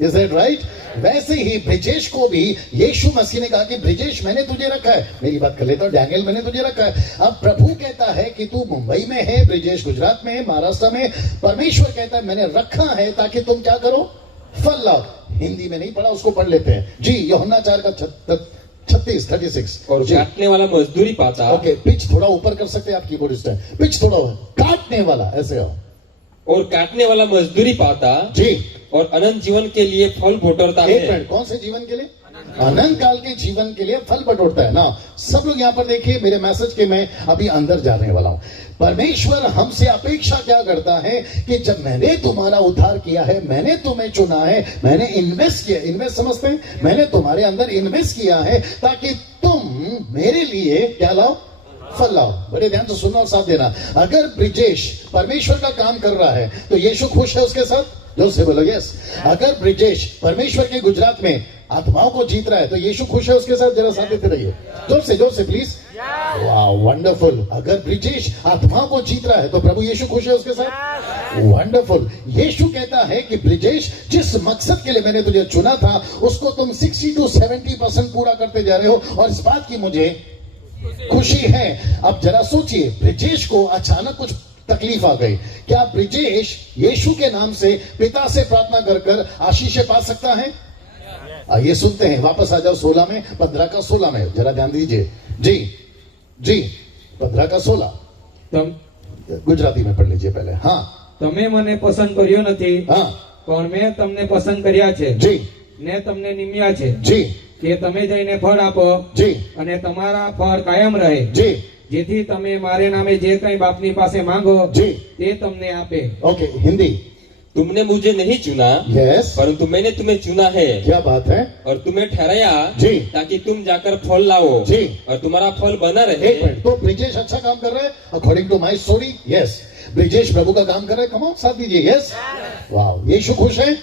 Is that right? वैसे ही ब्रिजेश को भी यीशु मसीह ने कहा कि ब्रिजेश मैंने तुझे रखा है। मेरी बात कर लेता हूं, डैनियल मैंने तुझे रखा है। अब प्रभु कहता है कि तू मुंबई में है, ब्रिजेश गुजरात में है, महाराष्ट्र में। परमेश्वर कहता है मैंने रखा है ताकि तुम क्या करो? फल लाओ। हिंदी में नहीं पढ़ा, उसको पढ़ लेते हैं जी। यूहन्ना 4:36। और काटने वाला मजदूरी पाता। ओके, पिच थोड़ा ऊपर कर सकते हैं आप कीबोर्डिस्ट है, पिच थोड़ा काटने वाला, ऐसे आओ। और काटने वाला मजदूरी पाता जी, और अनंत जीवन के लिए फल बटोरता है। कौन से जीवन के लिए? अनंत काल के जीवन के लिए फल बटोरता है ना। सब लोग यहाँ पर देखिए, मेरे मैसेज के मैं अभी अंदर जाने वाला हूं। परमेश्वर हमसे अपेक्षा क्या करता है कि जब मैंने तुम्हारा उद्धार किया है, मैंने तुम्हें चुना है, मैंने इन्वेस्ट किया, इन्वेस्ट समझते हैं, मैंने तुम्हारे अंदर इन्वेस्ट किया है ताकि तुम मेरे लिए क्या लाओ? फल लाओ। बड़े ध्यान से सुनना और साथ देना। अगर ब्रिजेश परमेश्वर का काम कर रहा है तो यीशु खुश है उसके साथ? जोर से बोलो यस। अगर ब्रिजेश परमेश्वर के गुजरात में आत्माओं को जीत रहा है तो यीशु खुश है उसके साथ? जरा साथ देते रहिए, जोर से प्लीज। वाह, वंडरफुल। अगर ब्रिजेश आत्माओं को जीत रहा है तो प्रभु यीशु खुश है उसके साथ? वंडरफुल। यीशु कहता है कि ब्रिजेश, जिस मकसद के लिए मैंने तुझे चुना था उसको तुम 60 to 70% पूरा करते जा रहे हो और इस बात की मुझे खुशी है। अब जरा सोचिए, ब्रिजेश को अचानक कुछ तकलीफ आ गई। क्या ब्रिजेश यीशु के नाम से पिता से प्रार्थना कर कर आशीष पा सकता है? आइए सुनते हैं। वापस आ जाओ 16 में, 15 का 16 में, जरा ध्यान दीजिए जी। 15 का 16 गुजराती में पढ़ लीजिए पहले। हाँ, તમે મને પસંદ કર્યો નથી, हाँ પણ મેં તમને પસંદ કર્યા છે जी ને તમને નિમ્યા છે जी કે તમે જઈને ફળ આપો जी અને તમારા ફળ કાયમ રહે, जी જેથી તમે મારે નામે જે કંઈ બાપની પાસે માંગો जी। તે તમને આપે। ओके, हिंदी। तुमने मुझे नहीं चुना, यस, परंतु मैंने तुम्हें चुना है क्या बात है और तुम्हें ठहराया जी ताकि तुम जाकर फल लाओ जी। और तुम्हारा फल बना रहे। एक मिनट, तो ब्रिजेश अच्छा काम कर रहा है according to my story? Yes, Brijesh Prabhu का काम कर रहे हैं। कमाओ, साथ दीजिए। यस, वाह। यीशु खुश है,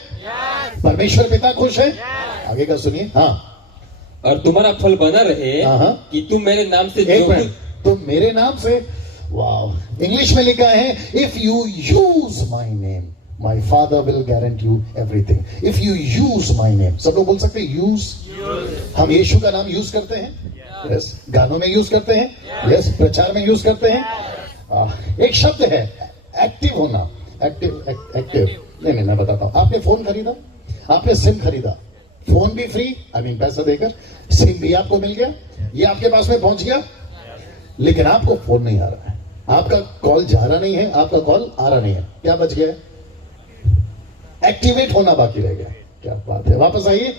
परमेश्वर पिता खुश है। आगे का सुनिए। हाँ, और तुम्हारा फल बना रहे हाँ। कि तुम मेरे नाम से एक जो मिनट, तो मेरे नाम से, वाह। इंग्लिश में लिखा है if you use my name my father will guarantee you everything. If you use my name, सब लोग बोल सकते हैं यूज। हम यीशु का नाम यूज करते हैं, यस। गानों में यूज करते हैं, यस। प्रचार में यूज करते हैं। एक शब्द है एक्टिव होना, एक्टिव। नहीं, मैं बताता हूं। आपने फोन खरीदा, आपने सिम खरीदा, फोन भी फ्री, पैसा देकर, सिम भी आपको मिल गया, ये आपके पास में पहुंच गया, लेकिन आपको फोन नहीं आ रहा है, आपका कॉल जा रहा नहीं है, आपका कॉल आ रहा नहीं है। क्या बच गया? एक्टिवेट होना बाकी रह गया। क्या बात है। वापस आइए।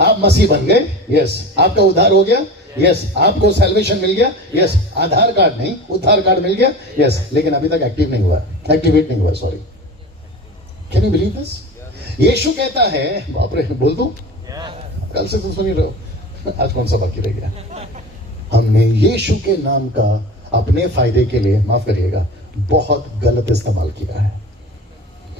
आप मसीह बन गए, यस। आपका उद्धार हो गया, यस। आपको सैल्वेशन मिल गया, यस। आधार कार्ड नहीं, उद्धार कार्ड मिल गया, यस। लेकिन अभी तक एक्टिव नहीं हुआ, एक्टिवेट नहीं हुआ, sorry. Can you believe this? यीशु कहता है, बाप रे, बोल दूं? कल से तुम सुन ही रहे हो, आज कौन सा बाकी रह गया? हमने यीशु के नाम का अपने फायदे के लिए, माफ करिएगा, बहुत गलत इस्तेमाल किया है।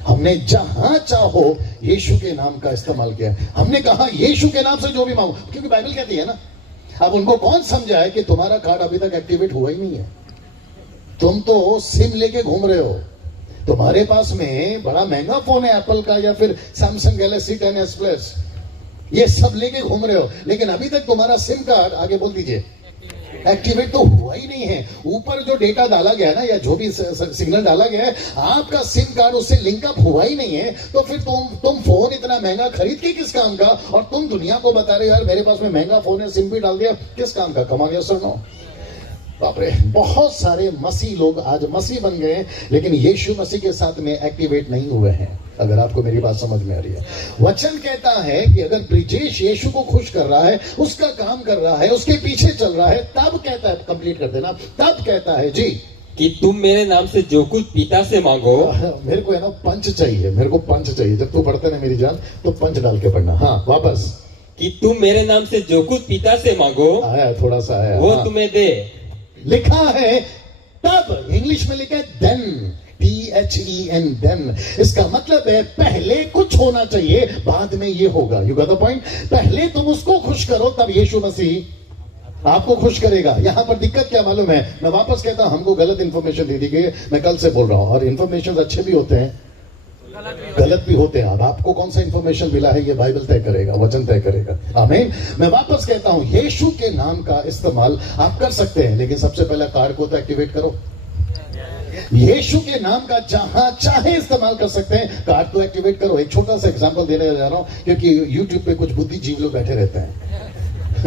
हमने जहां चाहो यीशु के नाम का इस्तेमाल किया। हमने कहा यीशु के नाम से जो भी मांगो, क्योंकि बाइबल कहती है ना। अब उनको कौन समझाए कि तुम्हारा कार्ड अभी तक एक्टिवेट हुआ ही नहीं है, तुम तो सिम लेके घूम रहे हो, तुम्हारे पास में बड़ा महंगा फोन है एप्पल का या फिर सैमसंग गैलेक्सी 10s प्लस, ये सब लेके घूम रहे हो, लेकिन अभी तक तुम्हारा सिम कार्ड, आगे बोल दीजिए, एक्टिवेट तो हुआ ही नहीं है। ऊपर जो डेटा डाला गया है ना, या जो भी सिग्नल डाला गया है, आपका सिम कार्ड उससे लिंक अप हुआ ही नहीं है। तो फिर तुम फोन इतना महंगा खरीद के किस काम का, और तुम दुनिया को बता रहे हो यार मेरे पास में महंगा फोन है, सिम भी डाल दिया, किस काम का? कमा गया सर नो। बाप रे, बहुत सारे मसीह लोग आज मसीह बन गए, लेकिन यीशु मसीह के साथ में एक्टिवेट नहीं हुए हैं। अगर आपको मेरी बात समझ में आ रही है, वचन कहता है कि अगर ब्रिजेश यीशु को खुश कर रहा है, उसका काम कर रहा है, उसके पीछे चल रहा है, तब कहता है, कंप्लीट कर देना, तब कहता है जी कि तुम मेरे नाम से जो कुछ पिता से मांगो। मेरे को है ना पंच चाहिए, मेरे को पंच चाहिए। जब तू पढ़ते ना मेरी जान, तो पंच डाल के पढ़ना। हाँ वापस, कि तुम मेरे नाम से जो कुछ पिता से मांगो, आया थोड़ा सा आया, वो हाँ। तुम्हें दे। लिखा है तब, इंग्लिश में लिखा है देन, THEN, देन। इसका मतलब है पहले कुछ होना चाहिए, बाद में ये होगा। You got the point? पहले तुम उसको खुश करो, तब यीशु मसीह आपको खुश करेगा। यहां पर दिक्कत क्या मालूम है? मैं वापस कहता हूं, हमको गलत इंफॉर्मेशन दे दी गई है। मैं कल से बोल रहा हूं, और इंफॉर्मेशन अच्छे भी होते हैं, गलत भी होते हैं। अब आपको कौन सा इंफॉर्मेशन मिला है, ये बाइबल तय करेगा, वचन तय करेगा। आमीन। मैं वापस कहता हूं, यीशु के नाम का इस्तेमाल आप कर सकते हैं, लेकिन सबसे पहले कार्ड को तो एक्टिवेट करो। यीशु के नाम का जहां चाहे इस्तेमाल कर सकते हैं, कार्ड तो एक्टिवेट करो। एक छोटा सा एग्जांपल देने जा रहा हूं, क्योंकि यूट्यूब पे कुछ बुद्धिजीवी लोग बैठे रहते हैं।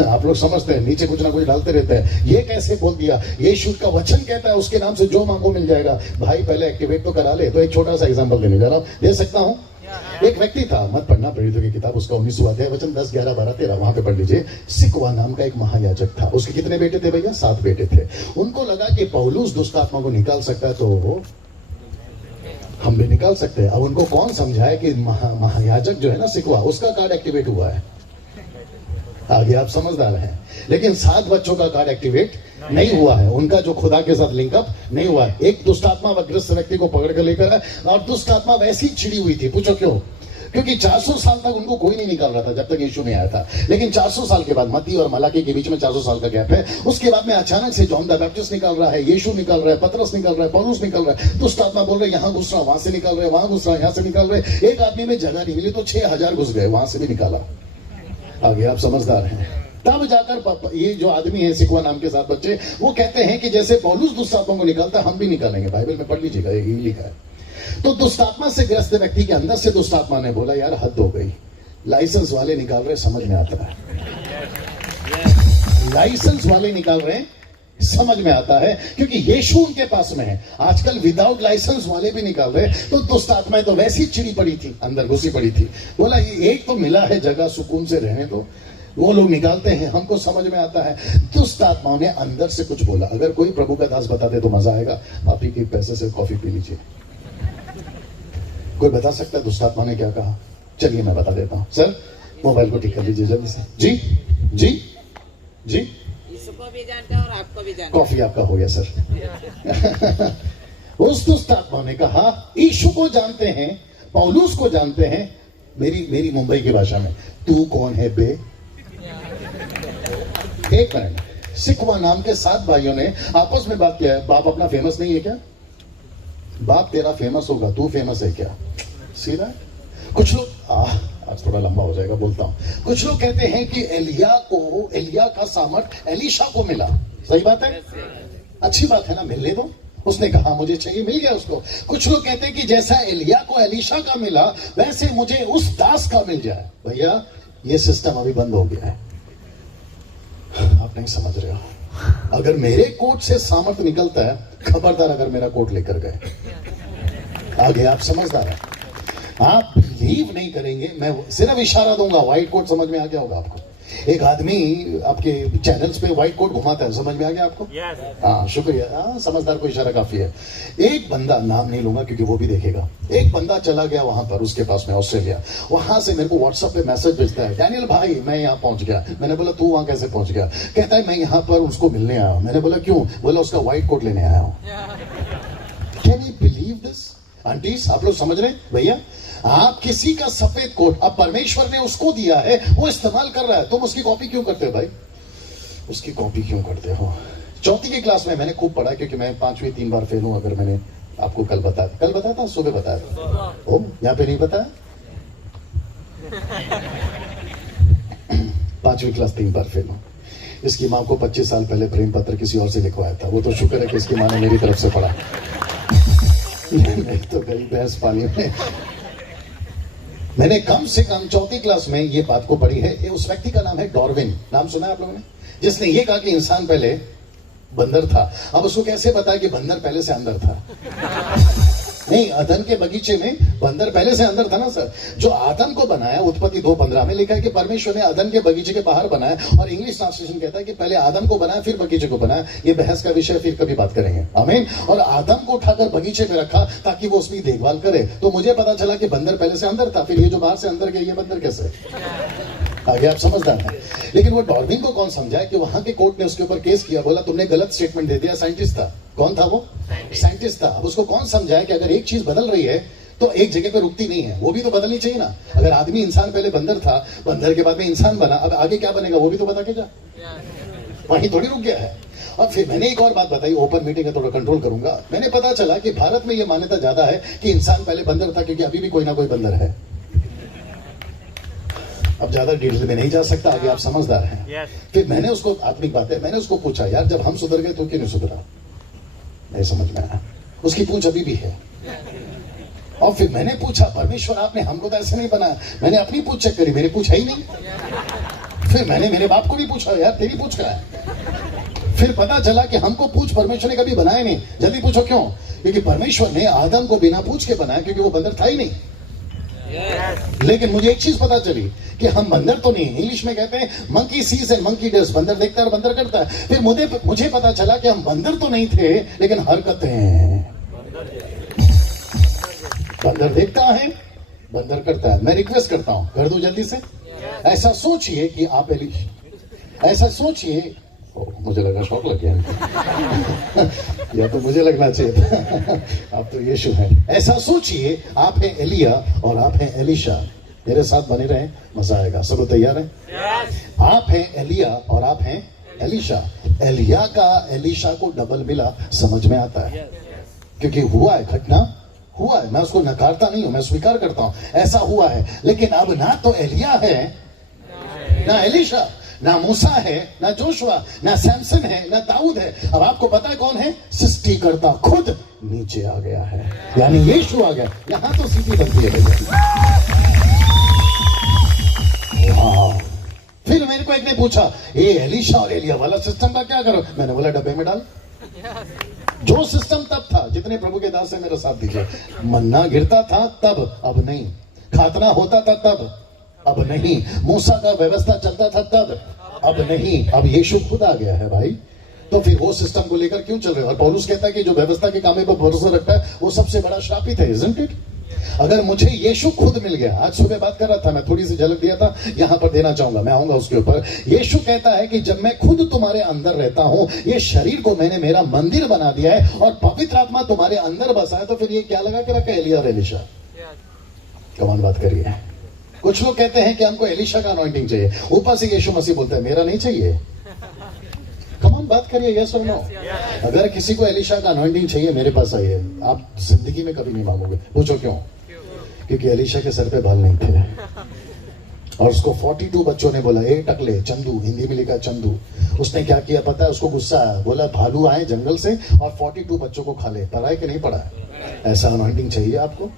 आप लोग समझते हैं, नीचे कुछ ना कुछ डालते रहते हैं। ये कैसे बोल दिया? यीशु का वचन कहता है उसके नाम से जो मांगो मिल जाएगा। भाई पहले एक्टिवेट तो करा ले। तो एक छोटा सा एग्जांपल देने जा रहा हूं, दे सकता हूं? एक व्यक्ति था, मत पढ़ना प्रेरितों की किताब, उसका 19वां अध्याय वचन 10, 11, 12, 13 वहां पे पढ़ लीजिए। सिकवा नाम का एक महायाजक था। उसके कितने बेटे थे भैया? 7 बेटे थे। उनको लगा कि पौलुस दुष्ट आत्मा को निकाल सकता है, तो हम भी निकाल सकते हैं। अब उनको कौन समझाए कि महायाजक जो है ना सिकवा, उसका कार्ड एक्टिवेट हुआ है। आगे आप समझदार हैं, लेकिन 7 बच्चों का कार्ड एक्टिवेट नहीं हुआ है। उनका जो खुदा के साथ लिंकअप नहीं हुआ है। एक दुष्ट आत्मा ग्रस्त व्यक्ति को पकड़ कर लेकर है, और दुष्ट आत्मा वैसी छिड़ी हुई थी। पूछो क्यों? क्योंकि 400 साल तक उनको कोई नहीं निकाल रहा था, जब तक यीशु नहीं आया था। लेकिन 400 साल के बाद, मत्ती और मलाकी के बीच में 400 साल का गैप है, उसके बाद में अचानक से जॉन द बैप्टिस्ट निकल रहा है, यीशु निकल रहा है, पतरस निकल रहा है, पौलुस निकल रहा है। दुष्ट आत्मा बोल रहे यहाँ घुस रहा, वहां से निकल रहे, वहां घुस रहा, यहाँ से निकल रहे। एक आदमी में जगह नहीं मिली तो 6000 घुस गए, वहां से भी निकाला। आगे आप समझदार हैं। तब जाकर ये जो आदमी है सिकवा नाम के 7 बच्चे, वो कहते हैं कि जैसे पौलुस दुष्ट आत्मा को निकालता है, हम भी निकालेंगे। बाइबल में पढ़ लीजिएगा, ये लिखा है। तो दुष्ट आत्मा से ग्रस्त व्यक्ति के अंदर से दुष्ट आत्मा ने बोला, यार हद हो गई, लाइसेंस वाले निकाल रहे, समझ में आता है। लाइसेंस वाले निकाल रहे हैं, समझ में आता है, क्योंकि यीशु उनके पास में है। आजकल विदाउट लाइसेंस वाले भी निकाल रहे। तो दुष्ट आत्माएं तो वैसी चिड़ी पड़ी थी, अंदर घुसी पड़ी थी। बोला ये एक तो मिला है जगह, सुकून से रहने दो। वो लोग निकालते हैं, हमको समझ में आता है। दुष्ट आत्माओं ने अंदर से कुछ बोला। अगर कोई प्रभु का दास बता दे तो मजा आएगा। आप ही के पैसे से कॉफी पी लीजिए। कोई बता सकता है दुष्ट आत्मा ने क्या कहा? चलिए मैं बता देता हूं। सर मोबाइल को ठीक कर लीजिए जल्दी से। जी जी जी, इसको भी जानते हैं और आपको भी जानते हैं। कॉफी आपका हो गया सर। उस दुष्ट आत्मा ने कहा, यीशु को जानते हैं, पौलुस को जानते हैं। मेरी मुंबई की भाषा में, तू कौन है बे? एक मिनट। सिकवा नाम के 7 भाइयों ने आपस में बात किया है। बाप अपना फेमस नहीं है क्या? बाप तेरा फेमस होगा, तू फेमस है क्या? सीधा। कुछ लोग आज थोड़ा लंबा हो जाएगा, बोलता हूं। कुछ लोग कहते हैं कि एलिया का सामर्थ एलीशा को मिला। सही बात है, अच्छी बात है ना, मिलने दो। उसने कहा मुझे चाहिए, मिल गया उसको। कुछ लोग कहते हैं कि जैसा एलिया को एलीशा का मिला, वैसे मुझे उस दास का मिल जाए। भैया ये सिस्टम अभी बंद हो गया है, आप नहीं समझ रहे हो। अगर मेरे कोट से सामर्थ निकलता है, खबरदार अगर मेरा कोट लेकर गए। आगे आप समझदार हैं, आप बिलीव नहीं करेंगे। मैं सिर्फ इशारा दूंगा, व्हाइट कोट समझ में आ गया होगा आपको। एक आदमी आपके चैनल्स पे व्हाइट कोट घुमाता है, समझ में आ गया आपको? हाँ शुक्रिया। हाँ समझदार को इशारा काफी है। एक बंदा, नाम नहीं लूंगा क्योंकि वो भी देखेगा, एक बंदा चला गया वहां पर, उसके पास में ऑस्ट्रेलिया। वहां से मेरे को व्हाट्सएप पे मैसेज भेजता है, डैनियल भाई मैं यहाँ पहुंच गया। मैंने बोला तू वहां कैसे पहुंच गया? कहता है मैं यहाँ पर उसको मिलने आया हूं। मैंने बोला क्यों? बोला उसका व्हाइट कोट लेने आया हूं। Can you believe this? Aunties आप लोग समझ रहे हैं? भैया आप किसी का सफेद कोट, अब परमेश्वर ने उसको दिया है, वो इस्तेमाल कर रहा है, तुम उसकी कॉपी क्यों करते हो भाई? उसकी कॉपी क्यों करते हो? 4वीं की क्लास में मैंने खूब पढ़ा, क्योंकि मैं 5वीं 3 बार फेल हूं। अगर मैंने आपको कल बताया था, सुबह बताया था। ओ यहाँ पे नहीं बताया। 5वीं क्लास 3 बार फेल हूं। इसकी माँ को 25 साल पहले प्रेम पत्र किसी और से लिखवाया था। वो तो शुक्र है कि इसकी माँ ने मेरी तरफ से पढ़ा। नहीं तो गई भैंस पानी में। मैंने कम से कम 4th क्लास में ये बात को पढ़ी है। उस व्यक्ति का नाम है डार्विन। नाम सुना है आप लोगों ने? जिसने ये कहा कि इंसान पहले बंदर था। अब उसको कैसे बताया कि बंदर पहले से अंदर था? नहीं, अदन के बगीचे में बंदर पहले से अंदर था ना सर। जो आदम को बनाया, उत्पत्ति 2:15 में लिखा है कि परमेश्वर ने अदन के बगीचे के बाहर बनाया, और इंग्लिश ट्रांसलेशन कहता है कि पहले आदम को बनाया फिर बगीचे को बनाया। ये बहस का विषय फिर कभी बात करेंगे। आमीन। और आदम को उठाकर बगीचे में रखा ताकि वो उसकी देखभाल करे। तो मुझे पता चला कि बंदर पहले से अंदर था, फिर ये जो बाहर से अंदर गए ये बंदर कैसे? आगे आप समझदार हैं। लेकिन वो डार्विन को कौन समझाए कि वहां के कोर्ट ने उसके ऊपर केस किया, बोला तुमने गलत स्टेटमेंट दे दिया। साइंटिस्ट था। कौन था वो? साइंटिस्ट था। अब उसको कौन समझाए कि अगर एक चीज बदल रही है तो एक जगह पे रुकती नहीं है, वो भी तो बदलनी चाहिए ना। अगर आदमी इंसान पहले बंदर था, बंदर के बाद में इंसान बना, अब आगे क्या बनेगा वो भी तो बता के जा। वहीं थोड़ी रुक गया है। और फिर मैंने एक और बात बताई, ओपन मीटिंग है थोड़ा कंट्रोल करूंगा। मैंने पता चला कि भारत में यह मान्यता ज्यादा है कि इंसान पहले बंदर था, क्योंकि अभी भी कोई ना कोई बंदर है। अब ज्यादा डिटेल में नहीं जा सकता, आगे आप समझदार हैं। फिर मैंने उसको, आत्मिक बात है, मैंने उसको पूछा यार जब हम सुधर गए तो क्यों नहीं सुधरा? नहीं समझ में आया। उसकी पूछ अभी भी है। और फिर मैंने पूछा परमेश्वर आपने हमको तो ऐसे नहीं बनाया। मैंने अपनी पूछ चेक करी, मेरी पूछ है ही नहीं। फिर मैंने मेरे बाप को भी पूछा यार तेरी पूछ क्या है? फिर पता चला कि हमको पूछ परमेश्वर ने कभी बनाया नहीं। जल्दी पूछो क्यों? क्योंकि परमेश्वर ने आदम को बिना पूछ के बनाया, क्योंकि वो बंदर था ही नहीं। लेकिन मुझे एक चीज पता चली कि हम बंदर तो नहीं। इंग्लिश में कहते हैं monkey sees and monkey does. बंदर देखता है और बंदर करता है। फिर मुझे पता चला कि हम बंदर तो नहीं थे, लेकिन हरकतें बंदर देखता है, बंदर करता है। मैं रिक्वेस्ट करता हूं, कर दूं जल्दी से। ऐसा सोचिए कि आप ऐसा सोचिए, मुझे लगा शौक लग गया। या तो मुझे लगना चाहिए था। आप तो यीशु हैं। ऐसा सोचिए आप हैं एलिया और आप हैं एलिशा। मेरे साथ बने रहें, मजा आएगा। सब तैयार हैं? आप हैं एलिया और आप हैं एलिशा। एलिया का एलिशा को डबल मिला, समझ में आता है क्योंकि हुआ है, घटना हुआ है। मैं उसको नकारता नहीं हूं, मैं स्वीकार करता हूं ऐसा हुआ है। लेकिन अब ना तो एलिया है ना एलिशा, ना मूसा है ना जोशुआ, ना सैमसन है ना दाऊद है। अब आपको पता है कौन है? सृष्टिकर्ता खुद नीचे आ गया है, यानी यीशु आ गया। यहां तो सीटी बनती है भैया। फिर मेरे को एक ने पूछा ये एलिशा और एलिया वाला सिस्टम का क्या करो? मैंने बोला डब्बे में डाल। जो सिस्टम तब था, जितने प्रभु के दास से मेरा साथ दीजिए, मन्ना गिरता था तब, अब नहीं। खातना होता था तब, अब नहीं। मूसा का व्यवस्था चलता था तब, अब नहीं। अब यीशु खुद आ गया है भाई। तो फिर वो सिस्टम को लेकर क्यों चल रहे हो? और पौलुस कहता है कि जो व्यवस्था के कामों पर भरोसा रखता है वो सबसे बड़ा श्रापित है। Isn't it? अगर मुझे यीशु खुद मिल गया, आज सुबह बात कर रहा था, मैं थोड़ी सी झलक दिया था, यहां पर देना चाहूंगा, मैं आऊंगा उसके ऊपर। यीशु कहता है कि जब मैं खुद तुम्हारे अंदर रहता हूं, ये शरीर को मैंने मेरा मंदिर बना दिया है और पवित्र आत्मा तुम्हारे अंदर बसा है, तो फिर ये क्या लगा के रखा एलिया और एलिशा? कमाल बात करिए। कुछ लोग कहते हैं कि हमको एलिशा का अनॉइंटिंग चाहिए, ऊपर से यीशु मसीह बोलता है मेरा नहीं चाहिए। कमाल बात करिए, यस और नो। अगर किसी को एलिशा का अनॉइंटिंग चाहिए मेरे पास आइए, आप जिंदगी में कभी नहीं मांगोगे। पूछो क्यों? क्योंकि एलिशा के सर पे बाल नहीं थे और उसको 42 बच्चों ने बोला ए टकले चंदू, हिंदी में लिखा चंदू। उसने क्या किया पता है? उसको गुस्सा आया, बोला भालू आए जंगल से और 42 बच्चों को खा ले। पढ़ा है कि नहीं पढ़ा है? ऐसा अनॉइंटिंग चाहिए आपको?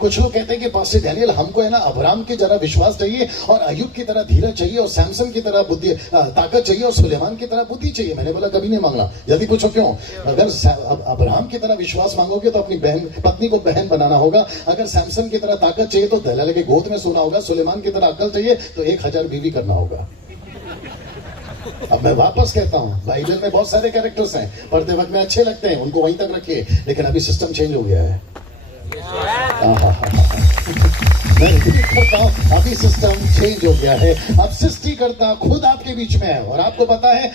कुछ लोग कहते हैं कि पास्टर डैनियल हमको है ना अब्राहम की तरह विश्वास चाहिए और अय्यूब की तरह धीरज चाहिए और सैमसन की तरह बुद्धि ताकत चाहिए और सुलेमान की तरह बुद्धि चाहिए। मैंने बोला कभी नहीं मांगना। जल्दी पूछो क्यों? अगर अब्राहम की तरह विश्वास मांगोगे तो अपनी पत्नी को बहन बनाना होगा। अगर सैमसन की तरह ताकत चाहिए तो दलाल के गोद में सोना होगा। सुलेमान की तरह अकल चाहिए तो 1000 बीवी करना होगा। अब मैं वापस कहता हूं, बाइबल में बहुत सारे कैरेक्टर्स हैं, पढ़ते वक्त में अच्छे लगते हैं, उनको वहीं तक रखिए, लेकिन अभी सिस्टम चेंज हो गया है। मैं रिपीट करता हूं, अभी सिस्टम चेंज हो गया है। अब सृष्टिकर्ता खुद आपके बीच में है और आपको पता है,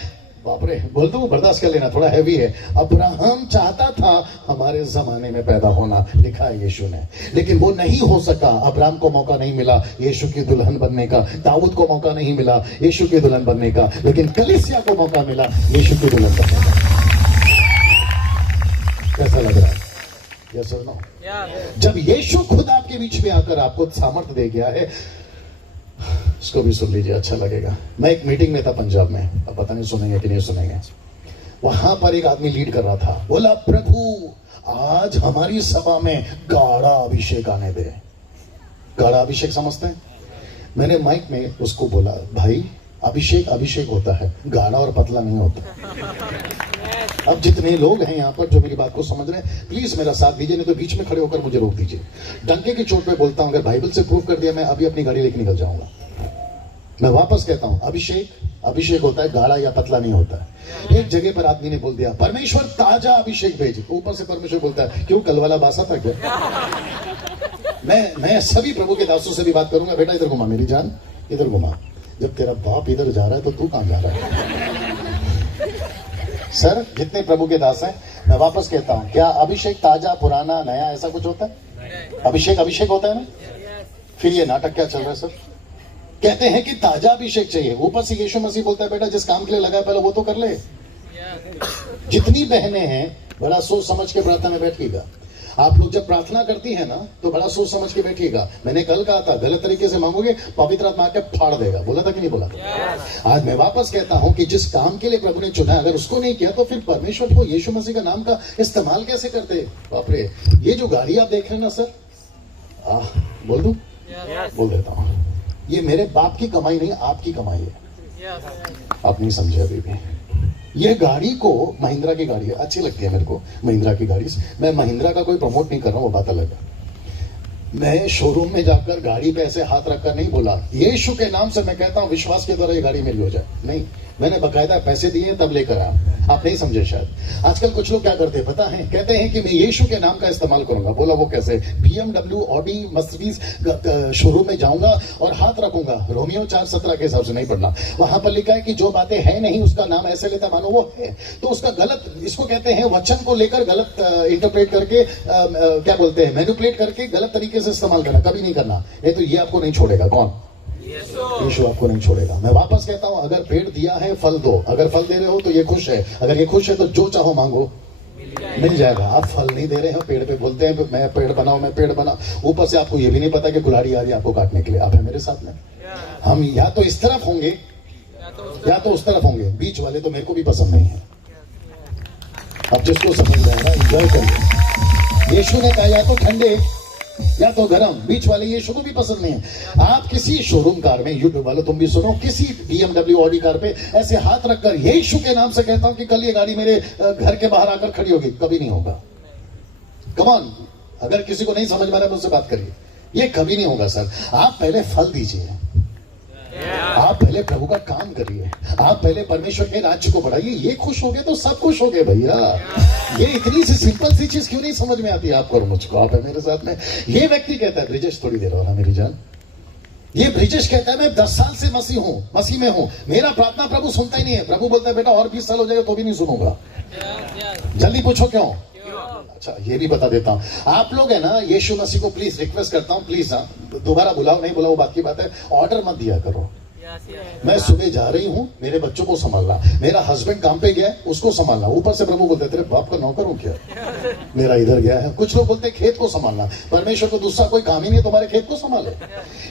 बाप रे बोल दो बर्दाश्त कर लेना, थोड़ा हैवी है। अब्राहम चाहता था हमारे जमाने में पैदा होना, लिखा है यीशु ने, लेकिन वो नहीं हो सका। अब्राहम को मौका नहीं मिला यीशु की दुल्हन बनने का, दाऊद को मौका नहीं मिला यीशु की दुल्हन बनने का, लेकिन कलीसिया को मौका मिला यीशु की दुल्हन बनने का। कैसा लग रहा है? यस और नो? जब यीशु खुद आपके बीच में आकर आपको सामर्थ्य दे गया है, इसको भी सुन लीजिए, अच्छा लगेगा। मैं एक मीटिंग में था पंजाब में, अब पता नहीं सुनेंगे कि नहीं सुनेंगे। वहां पर एक आदमी लीड कर रहा था, बोला प्रभु आज हमारी सभा में गाढ़ा अभिषेक आने दे। गाढ़ा अभिषेक समझते हैं? मैंने माइक में उसको बोला, भाई अभिषेक अभिषेक होता है, गाढ़ा और पतला नहीं होता। अब जितने लोग हैं यहाँ पर जो मेरी बात को समझ रहे हैं, प्लीज मेरा साथ दीजिए, नहीं तो बीच में खड़े होकर मुझे रोक दीजिए। डंके की चोट पे बोलता हूं, अगर बाइबल से प्रूव कर दिया, मैं अभी अपनी गाड़ी लेकर निकल जाऊंगा। मैं वापस कहता हूं, अभिषेक अभिषेक होता है, गाढ़ा या पतला नहीं होता है। एक जगह पर आदमी ने बोल दिया, परमेश्वर ताजा अभिषेक भेज। ऊपर से परमेश्वर बोलता है, क्यों कल वाला बासा था क्या? मैं सभी प्रभु के दासों से भी बात करूंगा, बेटा इधर घुमा मेरी जान, इधर घुमा। जब तेरा बाप इधर जा रहा है तो तू कहां जा रहा है? सर जितने प्रभु के दास हैं, मैं वापस कहता हूं, क्या अभिषेक ताजा पुराना नया ऐसा कुछ होता है? अभिषेक अभिषेक होता है ना? फिर ये नाटक क्या चल रहा है सर? कहते हैं कि ताजा अभिषेक चाहिए, ऊपर से यीशु मसीह बोलता है, बेटा जिस काम के लिए लगा है पहले वो तो कर ले। जितनी बहनें हैं बड़ा सोच समझ के प्रार्थना में बैठिएगा। आप लोग जब प्रार्थना करती हैं ना तो बड़ा सोच समझ के बैठिएगा। मैंने कल कहा था, गलत तरीके से मांगोगे पवित्र आत्मा के फाड़ देगा। बोला था कि नहीं बोला? आज मैं वापस कहता हूं कि जिस काम के लिए प्रभु ने चुना, अगर उसको नहीं किया तो फिर परमेश्वर को यीशु मसीह का नाम का इस्तेमाल कैसे करते? बाप रे, ये जो गाड़ी आप देख रहे हैं ना सर, बोल दूं? बोल देता हूं, ये मेरे बाप की कमाई नहीं, आपकी कमाई है। आप नहीं समझे अभी भी। ये गाड़ी को महिंद्रा की गाड़ी है, अच्छी लगती है मेरे को महिंद्रा की गाड़ी। मैं महिंद्रा का कोई प्रमोट नहीं कर रहा हूं, वो बात अलग है। मैं शोरूम में जाकर गाड़ी पे ऐसे हाथ रखकर नहीं बोला, यीशु के नाम से मैं कहता हूं विश्वास के द्वारा ये गाड़ी मेरी हो जाए। नहीं, मैंने बकायदा पैसे दिए तब लेकर आया। आप नहीं समझे शायद। आजकल कुछ लोग क्या करते हैं पता है? कहते हैं कि मैं यीशु के नाम का इस्तेमाल करूंगा। बोला वो कैसे? BMW, ऑडी, मर्सिडीज शोरूम में जाऊंगा और हाथ रखूंगा। रोमियो 4:17 के हिसाब से नहीं पढ़ना, वहां पर लिखा है कि जो बातें है नहीं उसका नाम ऐसे लेता मानो वो है। तो उसका गलत, इसको कहते हैं वचन को लेकर गलत इंटरप्रेट करके, क्या बोलते हैं, मैनिपुलेट करके गलत तरीके से इस्तेमाल करना। कभी नहीं करना, नहीं तो ये आपको नहीं छोड़ेगा। कौन? यीशु आपको नहीं छोड़ेगा। मैं वापस कहता हूं, अगर पेड़ दिया है फल दो। अगर फल दे रहे हो तो ये खुश है, अगर ये खुश है तो जो चाहो मांगो मिल जाएगा। आप फल नहीं दे रहे हो, पेड़ पे बोलते हैं मैं पेड़ बनाऊं, मैं पेड़ बनाऊं। ऊपर से आपको ये भी नहीं पता कि कुल्हाड़ी आ रही है आपको काटने के लिए। आप है मेरे साथ में? हम या तो इस तरफ होंगे या तो उस तरफ होंगे, बीच वाले तो मेरे को भी पसंद नहीं है। अब जिसको समझ में आ रहा है एंजॉय करिए। यीशु ने कहा या तो ठंडे या तो गरम, बीच वाले यीशु को भी पसंद नहीं है। आप किसी शोरूम कार में, यूट्यूब वालों तुम भी सुनो, किसी BMW, ऑडी कार पे ऐसे हाथ रखकर यीशु के नाम से कहता हूं कि कल ये गाड़ी मेरे घर के बाहर आकर खड़ी होगी, कभी नहीं होगा। कम ऑन, अगर किसी को नहीं समझ में आ रहा है मुझसे बात करिए। ये कभी नहीं होगा सर। आप पहले फल दीजिए, आप पहले प्रभु का काम करिए, आप पहले परमेश्वर के राज्य को बढ़ाइए। ये खुश हो गए तो सब खुश हो गए भैया। ये इतनी सी सिंपल सी चीज क्यों नहीं समझ में आती है आपको और मुझको? आप है मेरे साथ में। ये व्यक्ति कहता है, ब्रिजेश थोड़ी देर हो रहा मेरी जान, ये ब्रिजेश कहता है मैं 10 साल से मसीह में हूं, मेरा प्रार्थना प्रभु सुनता ही नहीं है। प्रभु बोलता है बेटा और 20 साल हो जाएगा तो भी नहीं सुनूंगा। जल्दी पूछो क्यों? अच्छा ये भी बता देता हूं। आप लोग है ना, यीशु मसीह को प्लीज रिक्वेस्ट करता हूं, प्लीज दोबारा बुलाओ, नहीं बुलाओ बात की बात है, ऑर्डर मत दिया करो। मैं सुबह जा रही हूं, मेरे बच्चों को संभालना, मेरा हस्बैंड काम पे गया है उसको संभालना। ऊपर से प्रभु बोलते तेरे बाप का नौकर हूं क्या? मेरा इधर गया है। कुछ लोग बोलते खेत को संभालना। परमेश्वर को दूसरा कोई काम ही नहीं, तुम्हारे खेत को संभालो।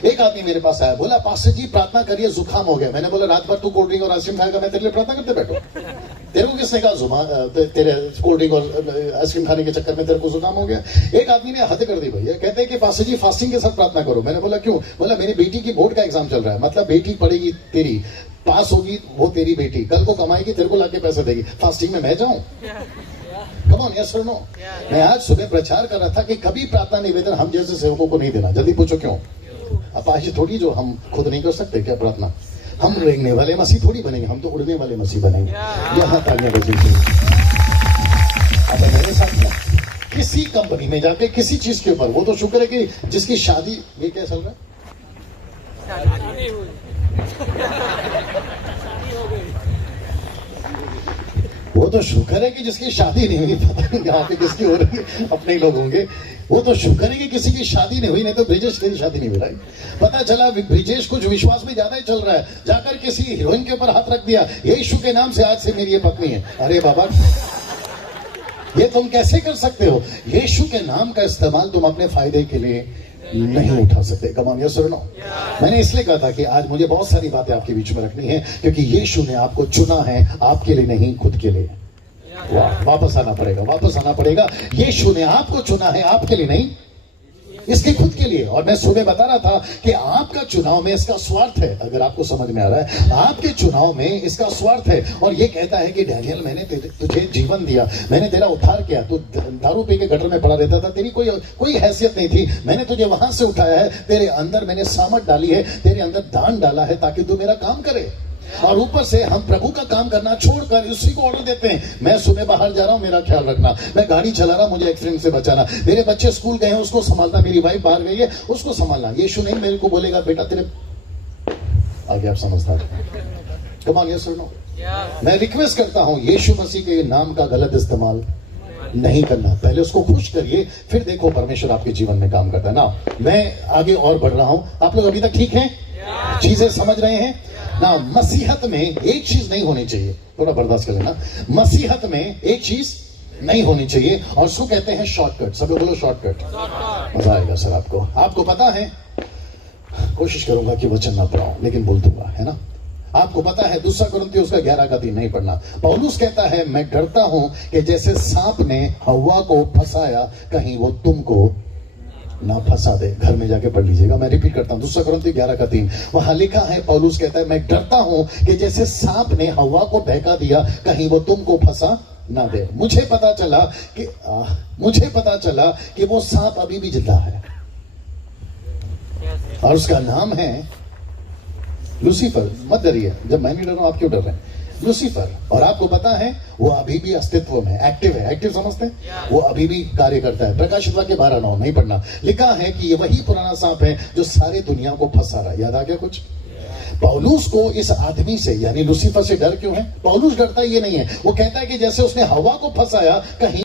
एक आदमी मेरे पास आया, बोला पास्टर जी प्रार्थना करिए जुकाम हो गया। मैंने बोला रात भर तू कोल्ड ड्रिंक और आइसक्रीम खाएगा, मैं तेरे लिए प्रार्थना करते बैठो? तेरे को किसने कहा तेरे कोल्ड ड्रिंक और आइसक्रीम खाने के चक्कर में तेरे को जुकाम हो गया? एक आदमी ने हद कर दी भैया, कहते हैं कि पास्टर जी फास्टिंग के साथ प्रार्थना करो। मैंने बोला क्यों? बोला मेरी बेटी की बोर्ड का एग्जाम चल रहा है, मतलब बेटी पढ़ेगी तेरी, पास होगी वो तेरी बेटी, कल को कमाएगी तेरे को लाके पैसे देगी, फास्टिंग में मैं जाऊं? कम ऑन, यस और नो? मैं आज सुबह प्रचार कर रहा था कि कभी प्रार्थना निवेदन हम जैसे सेवकों को नहीं देना। जल्दी पूछो क्यों? अपाहिज थोड़ी जो हम खुद नहीं कर सकते क्या प्रार्थना? हम रेंगने वाले मसीह थोड़ी बनेंगे, हम तो उड़ने वाले मसीह बनेंगे। यहाँ तालियां बजेंगी। अब मेरे साथ में किसी कंपनी में जाके किसी चीज के ऊपर, वो तो शुक्र है कि जिसकी शादी, ये क्या चल रहा है? वो तो शुक्र है कि जिसकी शादी नहीं हुई, पता नहीं यहाँ पे किसकी हो रही है, अपने ही लोग होंगे। वो तो शुक्र है कि किसी की शादी नहीं हुई, नहीं तो ब्रिजेश की शादी नहीं हो रही। पता चला ब्रिजेश कुछ विश्वास में ज्यादा ही चल रहा है, जाकर किसी हीरोइन के ऊपर हाथ रख दिया, यीशु के नाम से आज से मेरी ये पत्नी है। अरे बाबा ये तुम कैसे कर सकते हो? यीशु के नाम का इस्तेमाल तुम अपने फायदे के लिए नहीं उठा सकते। कम ऑन यस और नो। मैंने इसलिए कहा था कि आज मुझे बहुत सारी बातें आपके बीच में रखनी है, क्योंकि यीशु ने आपको चुना है आपके लिए नहीं, खुद के लिए। वापस आना पड़ेगा, वापस आना पड़ेगा। यीशु ने आपको चुना है आपके लिए नहीं, इसके खुद के लिए। और मैं सुबह बता रहा था कि आपका चुनाव में इसका स्वार्थ है। अगर आपको समझ में आ रहा है, आपके चुनाव में इसका स्वार्थ है। और ये कहता है कि डैनियल, मैंने तुझे जीवन दिया, मैंने तेरा उद्धार किया, तू दारू पी के गटर में पड़ा रहता था, तेरी कोई हैसियत नहीं थी, मैंने तुझे वहां से उठाया है, तेरे अंदर मैंने सामर्थ डाली है, तेरे अंदर दान डाला है ताकि तू मेरा काम करे। और ऊपर से हम प्रभु का काम करना छोड़कर उसी को ऑर्डर देते हैं। मैं सुबह बाहर जा रहा हूं, मेरा ख्याल रखना, मैं गाड़ी चला रहा हूं, मुझे एक्सीडेंट से बचाना, मेरे बच्चे स्कूल गए हैं, उसको संभालना, मेरी वाइफ बाहर गई है, उसको संभालना। यीशु नहीं मेरे को बोलेगा बेटा तेरे आगे, आप समझदार। कम ऑन यस और नो। मैं रिक्वेस्ट करता हूं, यीशु मसीह के नाम का गलत इस्तेमाल नहीं करना। पहले उसको खुश करिए, फिर देखो परमेश्वर आपके जीवन में काम करता है ना। मैं आगे और बढ़ रहा हूं। आप लोग अभी तक ठीक हैं? चीजें समझ रहे हैं ना? मसीहत में एक चीज नहीं होनी चाहिए, थोड़ा बर्दाश्त कर लेना। मसीहत में एक चीज नहीं होनी चाहिए, और उसको कहते हैं शॉर्टकट। सब लोग बोलो शॉर्टकट। मजा आएगा सर आपको। आपको पता है, कोशिश करूंगा कि वचन ना पढ़ाऊं, लेकिन बोल दूंगा, है ना। आपको पता है 2 कुरिन्थियों उसका 11 का 3 नहीं पढ़ना। पौलुस कहता है, मैं डरता हूं कि जैसे सांप ने हव्वा को फंसाया, कहीं वो तुमको ना फंसा दे। घर में जाके पढ़ लीजिएगा, मैं रिपीट करता हूं। 2 कुरिन्थियों 11 का 3 वहां लिखा है, पौलुस कहता है, मैं डरता हूं कि जैसे सांप ने हव्वा को बहका दिया, कहीं वो तुमको फंसा ना दे। मुझे पता चला कि वो सांप अभी भी जिंदा है, और उसका नाम है लूसीफर। मत डरिए, जब मैं नहीं डर रहा हूं आप क्यों डर रहे हैं? लूसीफर। और आपको पता है वो अभी भी अस्तित्व में एक्टिव है। एक्टिव समझते हैं? वो अभी भी कार्य करता है। प्रकाशित वाक्य 12:9 नहीं पढ़ना। लिखा है कि ये वही पुराना सांप है जो सारे दुनिया को फंसा रहा है। याद आ गया कुछ? पौलुस को इस आदमी से यानी लूसीफर से डर क्यों है? पौलुस डरता ये नहीं है, वो कहता है कि जैसे उसने हवा को फंसाया, कहीं